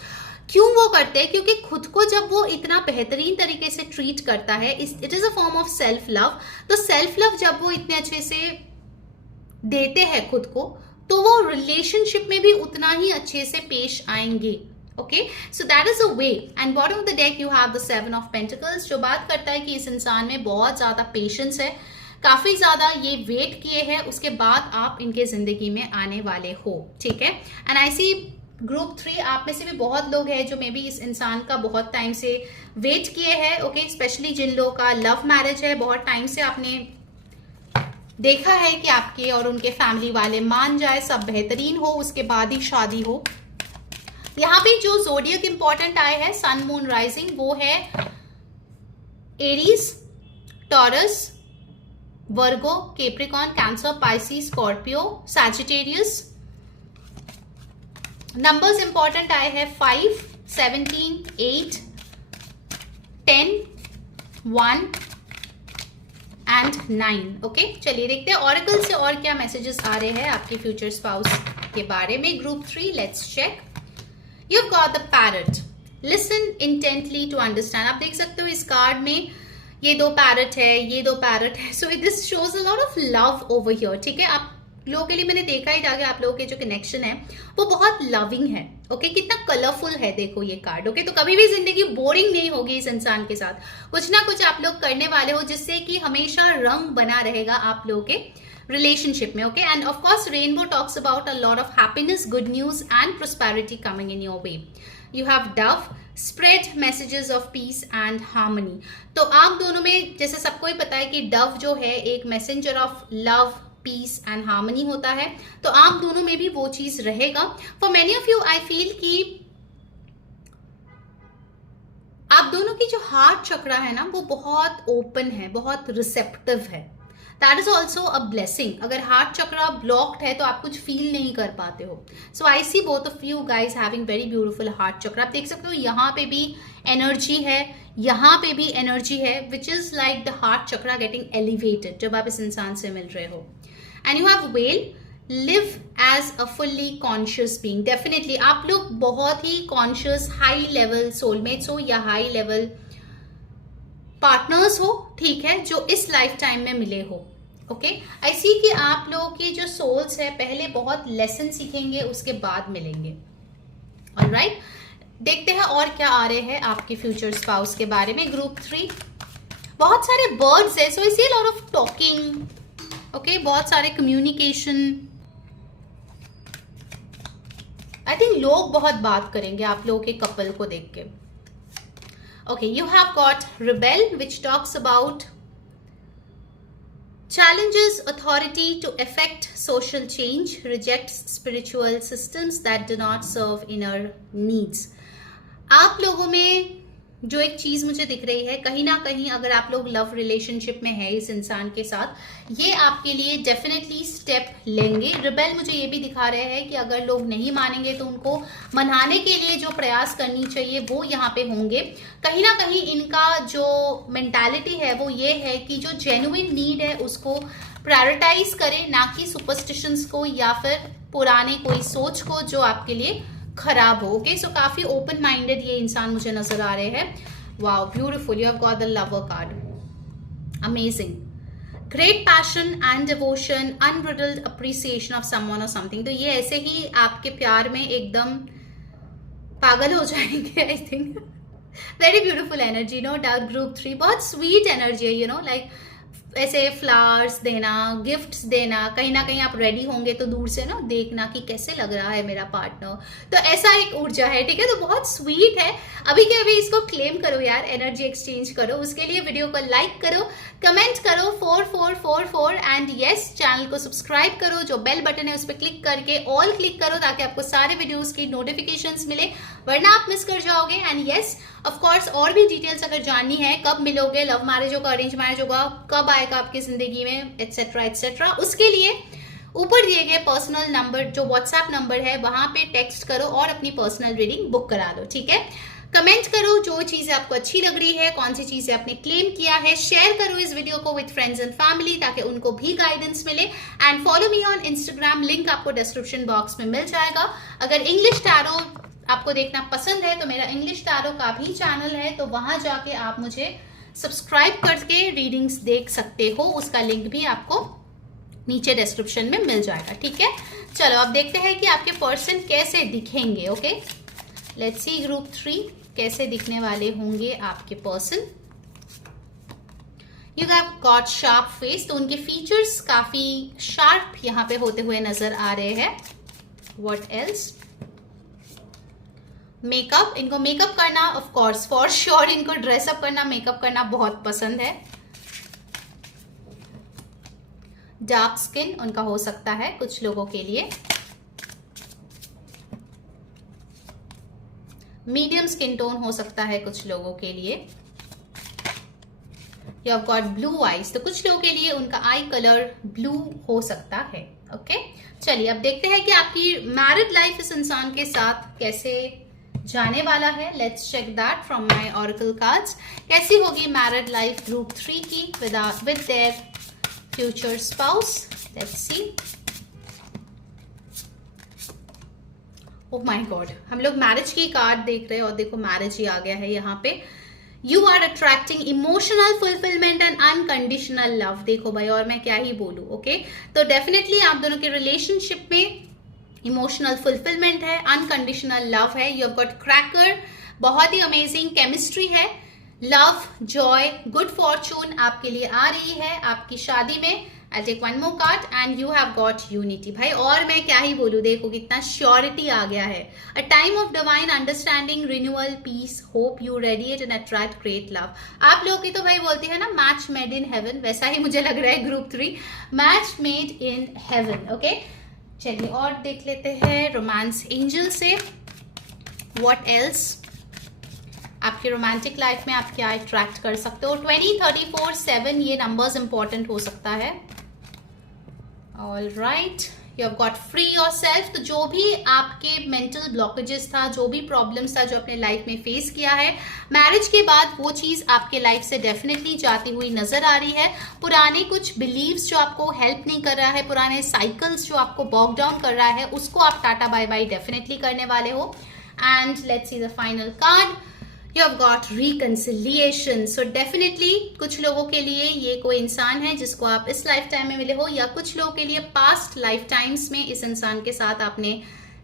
क्यों वो करते हैं? क्योंकि खुद को जब वो इतना बेहतरीन तरीके से ट्रीट करता है, it is a form of self love. तो सेल्फ लव जब वो इतने अच्छे से देते हैं खुद को, तो वो रिलेशनशिप में भी उतना ही अच्छे से पेश आएंगे। Okay, so that is a way. And bottom of the deck you have the 7 of pentacles, जो बात करता है कि इस इंसान में बहुत ज्यादा पेशेंस है, काफी ज्यादा ये वेट किए हैं, उसके बाद आप इनके जिंदगी में आने वाले हो। ठीक है, एंड आई सी ग्रुप 3 आप में से भी बहुत लोग हैं जो मे बी इस इंसान का बहुत टाइम से वेट किए हैं। ओके, स्पेशली जिन लोगों का लव मैरिज है, बहुत टाइम से आपने देखा है कि आपके और उनके फैमिली वाले मान जाए, सब बेहतरीन हो, उसके बाद ही शादी हो। यहाँ पे जो जोडियक इंपॉर्टेंट आए हैं सन, मून, राइजिंग, वो है Aries, Taurus, Virgo, Capricorn, Cancer, Pisces, Scorpio, Sagittarius. Numbers important आए हैं 5, 17, 8, 10, 1 एंड 9। ओके, चलिए देखते हैं ऑरेकल से और क्या मैसेजेस आ रहे हैं आपके फ्यूचर स्पाउस के बारे में। Group 3, let's check. You have got the parrot, listen intently to understand. आप देख सकते हो इस कार्ड में ये 2 पैरट है, ये 2 पैरट है, so this shows a lot of love over here. ठीक है, आप लोगों के लिए मैंने देखा ही था कि आप लोगों के जो कनेक्शन है वो बहुत लविंग है। ओके, कितना कलरफुल है देखो ये कार्ड। ओके, तो कभी भी जिंदगी बोरिंग नहीं होगी इस इंसान के साथ, कुछ ना कुछ आप लोग करने वाले हो जिससे कि हमेशा रंग बना रहेगा आप लोगों के रिलेशनशिप में। Okay, end of course rainbow talks about a lot of happiness, good news and prosperity coming in your way. You have Dove, spread messages of peace and harmony. तो आप दोनों में जैसे सबको ही पता है कि डव जो है एक messenger of love, peace and harmony होता है, तो आप दोनों में भी वो चीज रहेगा। For many of you I feel कि आप दोनों की जो हार्ट चक्रा है ना वो बहुत ओपन है, बहुत रिसेप्टिव है। That is also a blessing. अगर हार्ट चक्रा ब्लॉक्ड है तो आप कुछ फील नहीं कर पाते हो। So I see both of you guys having very beautiful heart chakra. आप देख सकते हो यहाँ पे भी एनर्जी है, यहाँ पे भी एनर्जी है, which is like the heart chakra getting elevated जब आप इस इंसान से मिल रहे हो। And you have whale, live as a fully conscious being. Definitely आप लोग बहुत ही कॉन्शियस हाई लेवल सोलमेट्स हो या हाई लेवल पार्टनर्स हो, ठीक है, जो इस लाइफ टाइम में मिले हो। ओके, आई सी कि आप लोगों की जो सोल्स है पहले बहुत लेसन सीखेंगे, उसके बाद मिलेंगे। ऑलराइट, देखते हैं और क्या आ रहे हैं आपके फ्यूचर स्पाउस के बारे में। ग्रुप 3, बहुत सारे वर्ड्स है, so I see a lot of talking. Okay, बहुत सारे कम्युनिकेशन। आई थिंक लोग बहुत बात करेंगे आप लोगों के कपल को देख के। Okay, you have got rebel which talks about challenges authority to effect social change, rejects spiritual systems that do not serve inner needs। आप लोगों में जो एक चीज मुझे दिख रही है, कहीं ना कहीं अगर आप लोग लव रिलेशनशिप में है इस इंसान के साथ, ये आपके लिए डेफिनेटली स्टेप लेंगे। रिबेल मुझे ये भी दिखा रहे हैं कि अगर लोग नहीं मानेंगे तो उनको मनाने के लिए जो प्रयास करनी चाहिए वो यहाँ पे होंगे। कहीं ना कहीं इनका जो मेंटालिटी है वो ये है कि जो जेन्युइन नीड है उसको प्रायोरिटाइज करें, ना कि सुपरस्टिशंस को या फिर पुराने कोई सोच को जो आपके लिए खराब हो। ओके, सो काफी ओपन माइंडेड ये इंसान मुझे नजर आ रहे हैं। Wow, beautiful, you have got the lover card, amazing. Great passion and devotion, unbridled appreciation of someone और समथिंग। तो ये ऐसे ही आपके प्यार में एकदम पागल हो जाएंगे। I think very beautiful energy, no doubt. Group 3 बहुत स्वीट एनर्जी है, यू नो, लाइक ऐसे फ्लावर्स देना, गिफ्ट्स देना, कहीं ना कहीं आप रेडी होंगे तो दूर से ना देखना कि कैसे लग रहा है मेरा पार्टनर, तो ऐसा एक ऊर्जा है। ठीक है, तो बहुत स्वीट है। अभी के अभी इसको क्लेम करो यार, एनर्जी एक्सचेंज करो। उसके लिए वीडियो को लाइक करो, कमेंट करो 4444 एंड यस, चैनल को सब्सक्राइब करो, जो बेल बटन है उस पर क्लिक करके ऑल क्लिक करो ताकि आपको सारे वीडियोस की नोटिफिकेशंस मिले, वरना आप मिस कर जाओगे। एंड यस, ऑफ कोर्स और भी डिटेल्स अगर जाननी है, कब मिलोगे, लव मैरिज होगा, अरेंज मैरिज होगा, कब आएगा आपकी जिंदगी में, एटसेट्रा एटसेट्रा, उसके लिए ऊपर दिए गए पर्सनल नंबर जो व्हाट्सएप नंबर है वहां पे टेक्स्ट करो और अपनी पर्सनल रीडिंग बुक करा लो। ठीक है, कमेंट करो जो चीजें आपको अच्छी लग रही है, कौन सी चीजें आपने क्लेम किया है, शेयर करो इस वीडियो को विद फ्रेंड्स एंड फैमिली ताकि उनको भी गाइडेंस मिले। And follow me on Instagram, link आपको डिस्क्रिप्शन बॉक्स में मिल जाएगा। अगर इंग्लिश टैरो आपको देखना पसंद है तो मेरा इंग्लिश टैरो का भी चैनल है, तो वहां जाके आप मुझे सब्सक्राइब करके रीडिंग्स देख सकते हो, उसका लिंक भी आपको नीचे डिस्क्रिप्शन में मिल जाएगा। ठीक है, चलो अब देखते हैं कि आपके पर्सन कैसे दिखेंगे। ओके, लेट्स सी ग्रुप 3 कैसे दिखने वाले होंगे आपके person. You have got sharp face, तो उनके फीचर्स काफी शार्प यहाँ पे होते हुए नजर आ रहे हैं। What else? मेकअप, इनको मेकअप करना ऑफ कोर्स फॉर श्योर, इनको ड्रेसअप करना, मेकअप करना बहुत पसंद है। डार्क स्किन उनका हो सकता है कुछ लोगों के लिए, मीडियम स्किन टोन हो सकता है कुछ लोगों के लिए, you have got blue eyes, तो कुछ लोगों के लिए उनका आई कलर ब्लू हो सकता है। ओके चलिए अब देखते हैं कि आपकी मैरिड लाइफ इस इंसान के साथ कैसे जाने वाला है। Let's check that from my oracle cards. कैसी होगी मैरिड लाइफ ग्रुप 3 की with their future spouse. Let's see. Oh my god, हम लोग मैरिज की कार्ड देख रहे हैं और देखो मैरिज ही आ गया है यहाँ पे। You are attracting emotional fulfilment and unconditional love. देखो भाई और मैं क्या ही बोलूं। ओके तो डेफिनेटली आप दोनों के रिलेशनशिप में इमोशनल फुलफिलमेंट है, अनकंडीशनल लव है। यू हैव गॉट क्रैकर, बहुत ही अमेजिंग केमिस्ट्री है, लव, जॉय, गुड फॉर्चून आपके लिए आ रही है आपकी शादी में। I take one more card and you have got unity. भाई और मैं क्या ही बोलूं, देखो कितना श्योरिटी आ गया है। A time of divine understanding, renewal, peace, hope, you radiate and attract great love. आप लोग की तो भाई बोलती है ना मैच मेड इन हेवन, वैसा ही मुझे लग रहा है group 3, match made in heaven. Okay चलिए और देख लेते हैं रोमांस एंजल से व्हाट एल्स आपकी रोमांटिक लाइफ में आप क्या अट्रैक्ट कर सकते हो। 20, 34, 7 ये नंबर्स इंपॉर्टेंट हो सकता है। All right, you have got free yourself. तो जो भी आपके मेंटल ब्लॉकेजेस था, जो भी प्रॉब्लम्स था जो अपने लाइफ में फेस किया है, मैरिज के बाद वो चीज आपके लाइफ से डेफिनेटली जाती हुई नजर आ रही है। पुराने कुछ बिलीव्स जो आपको हेल्प नहीं कर रहा है, पुराने साइकिल्स जो आपको बॉक डाउन कर रहा है, उसको आप टाटा बाय बाय डेफिनेटली करने वाले हो। And let's see the final card. You have got reconciliation. So definitely कुछ लोगों के लिए ये कोई इंसान है जिसको आप इस लाइफ टाइम में मिले हो, या कुछ लोगों के लिए पास्ट लाइफ टाइम्स में इस इंसान के साथ आपने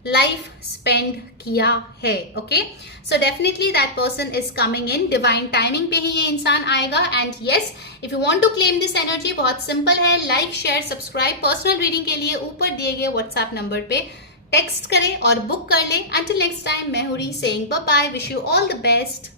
लाइफ स्पेंड किया है। Okay so definitely that person is coming in, divine timing पे ही ये इंसान आएगा। And yes, if you want to claim this energy, बहुत सिंपल है, like, share, subscribe. Personal reading के लिए ऊपर दिए गए व्हाट्सएप नंबर पे टेक्स्ट करें और बुक कर लें। अंटिल नेक्स्ट टाइम, मैं हूं री saying bye bye, wish you all the best.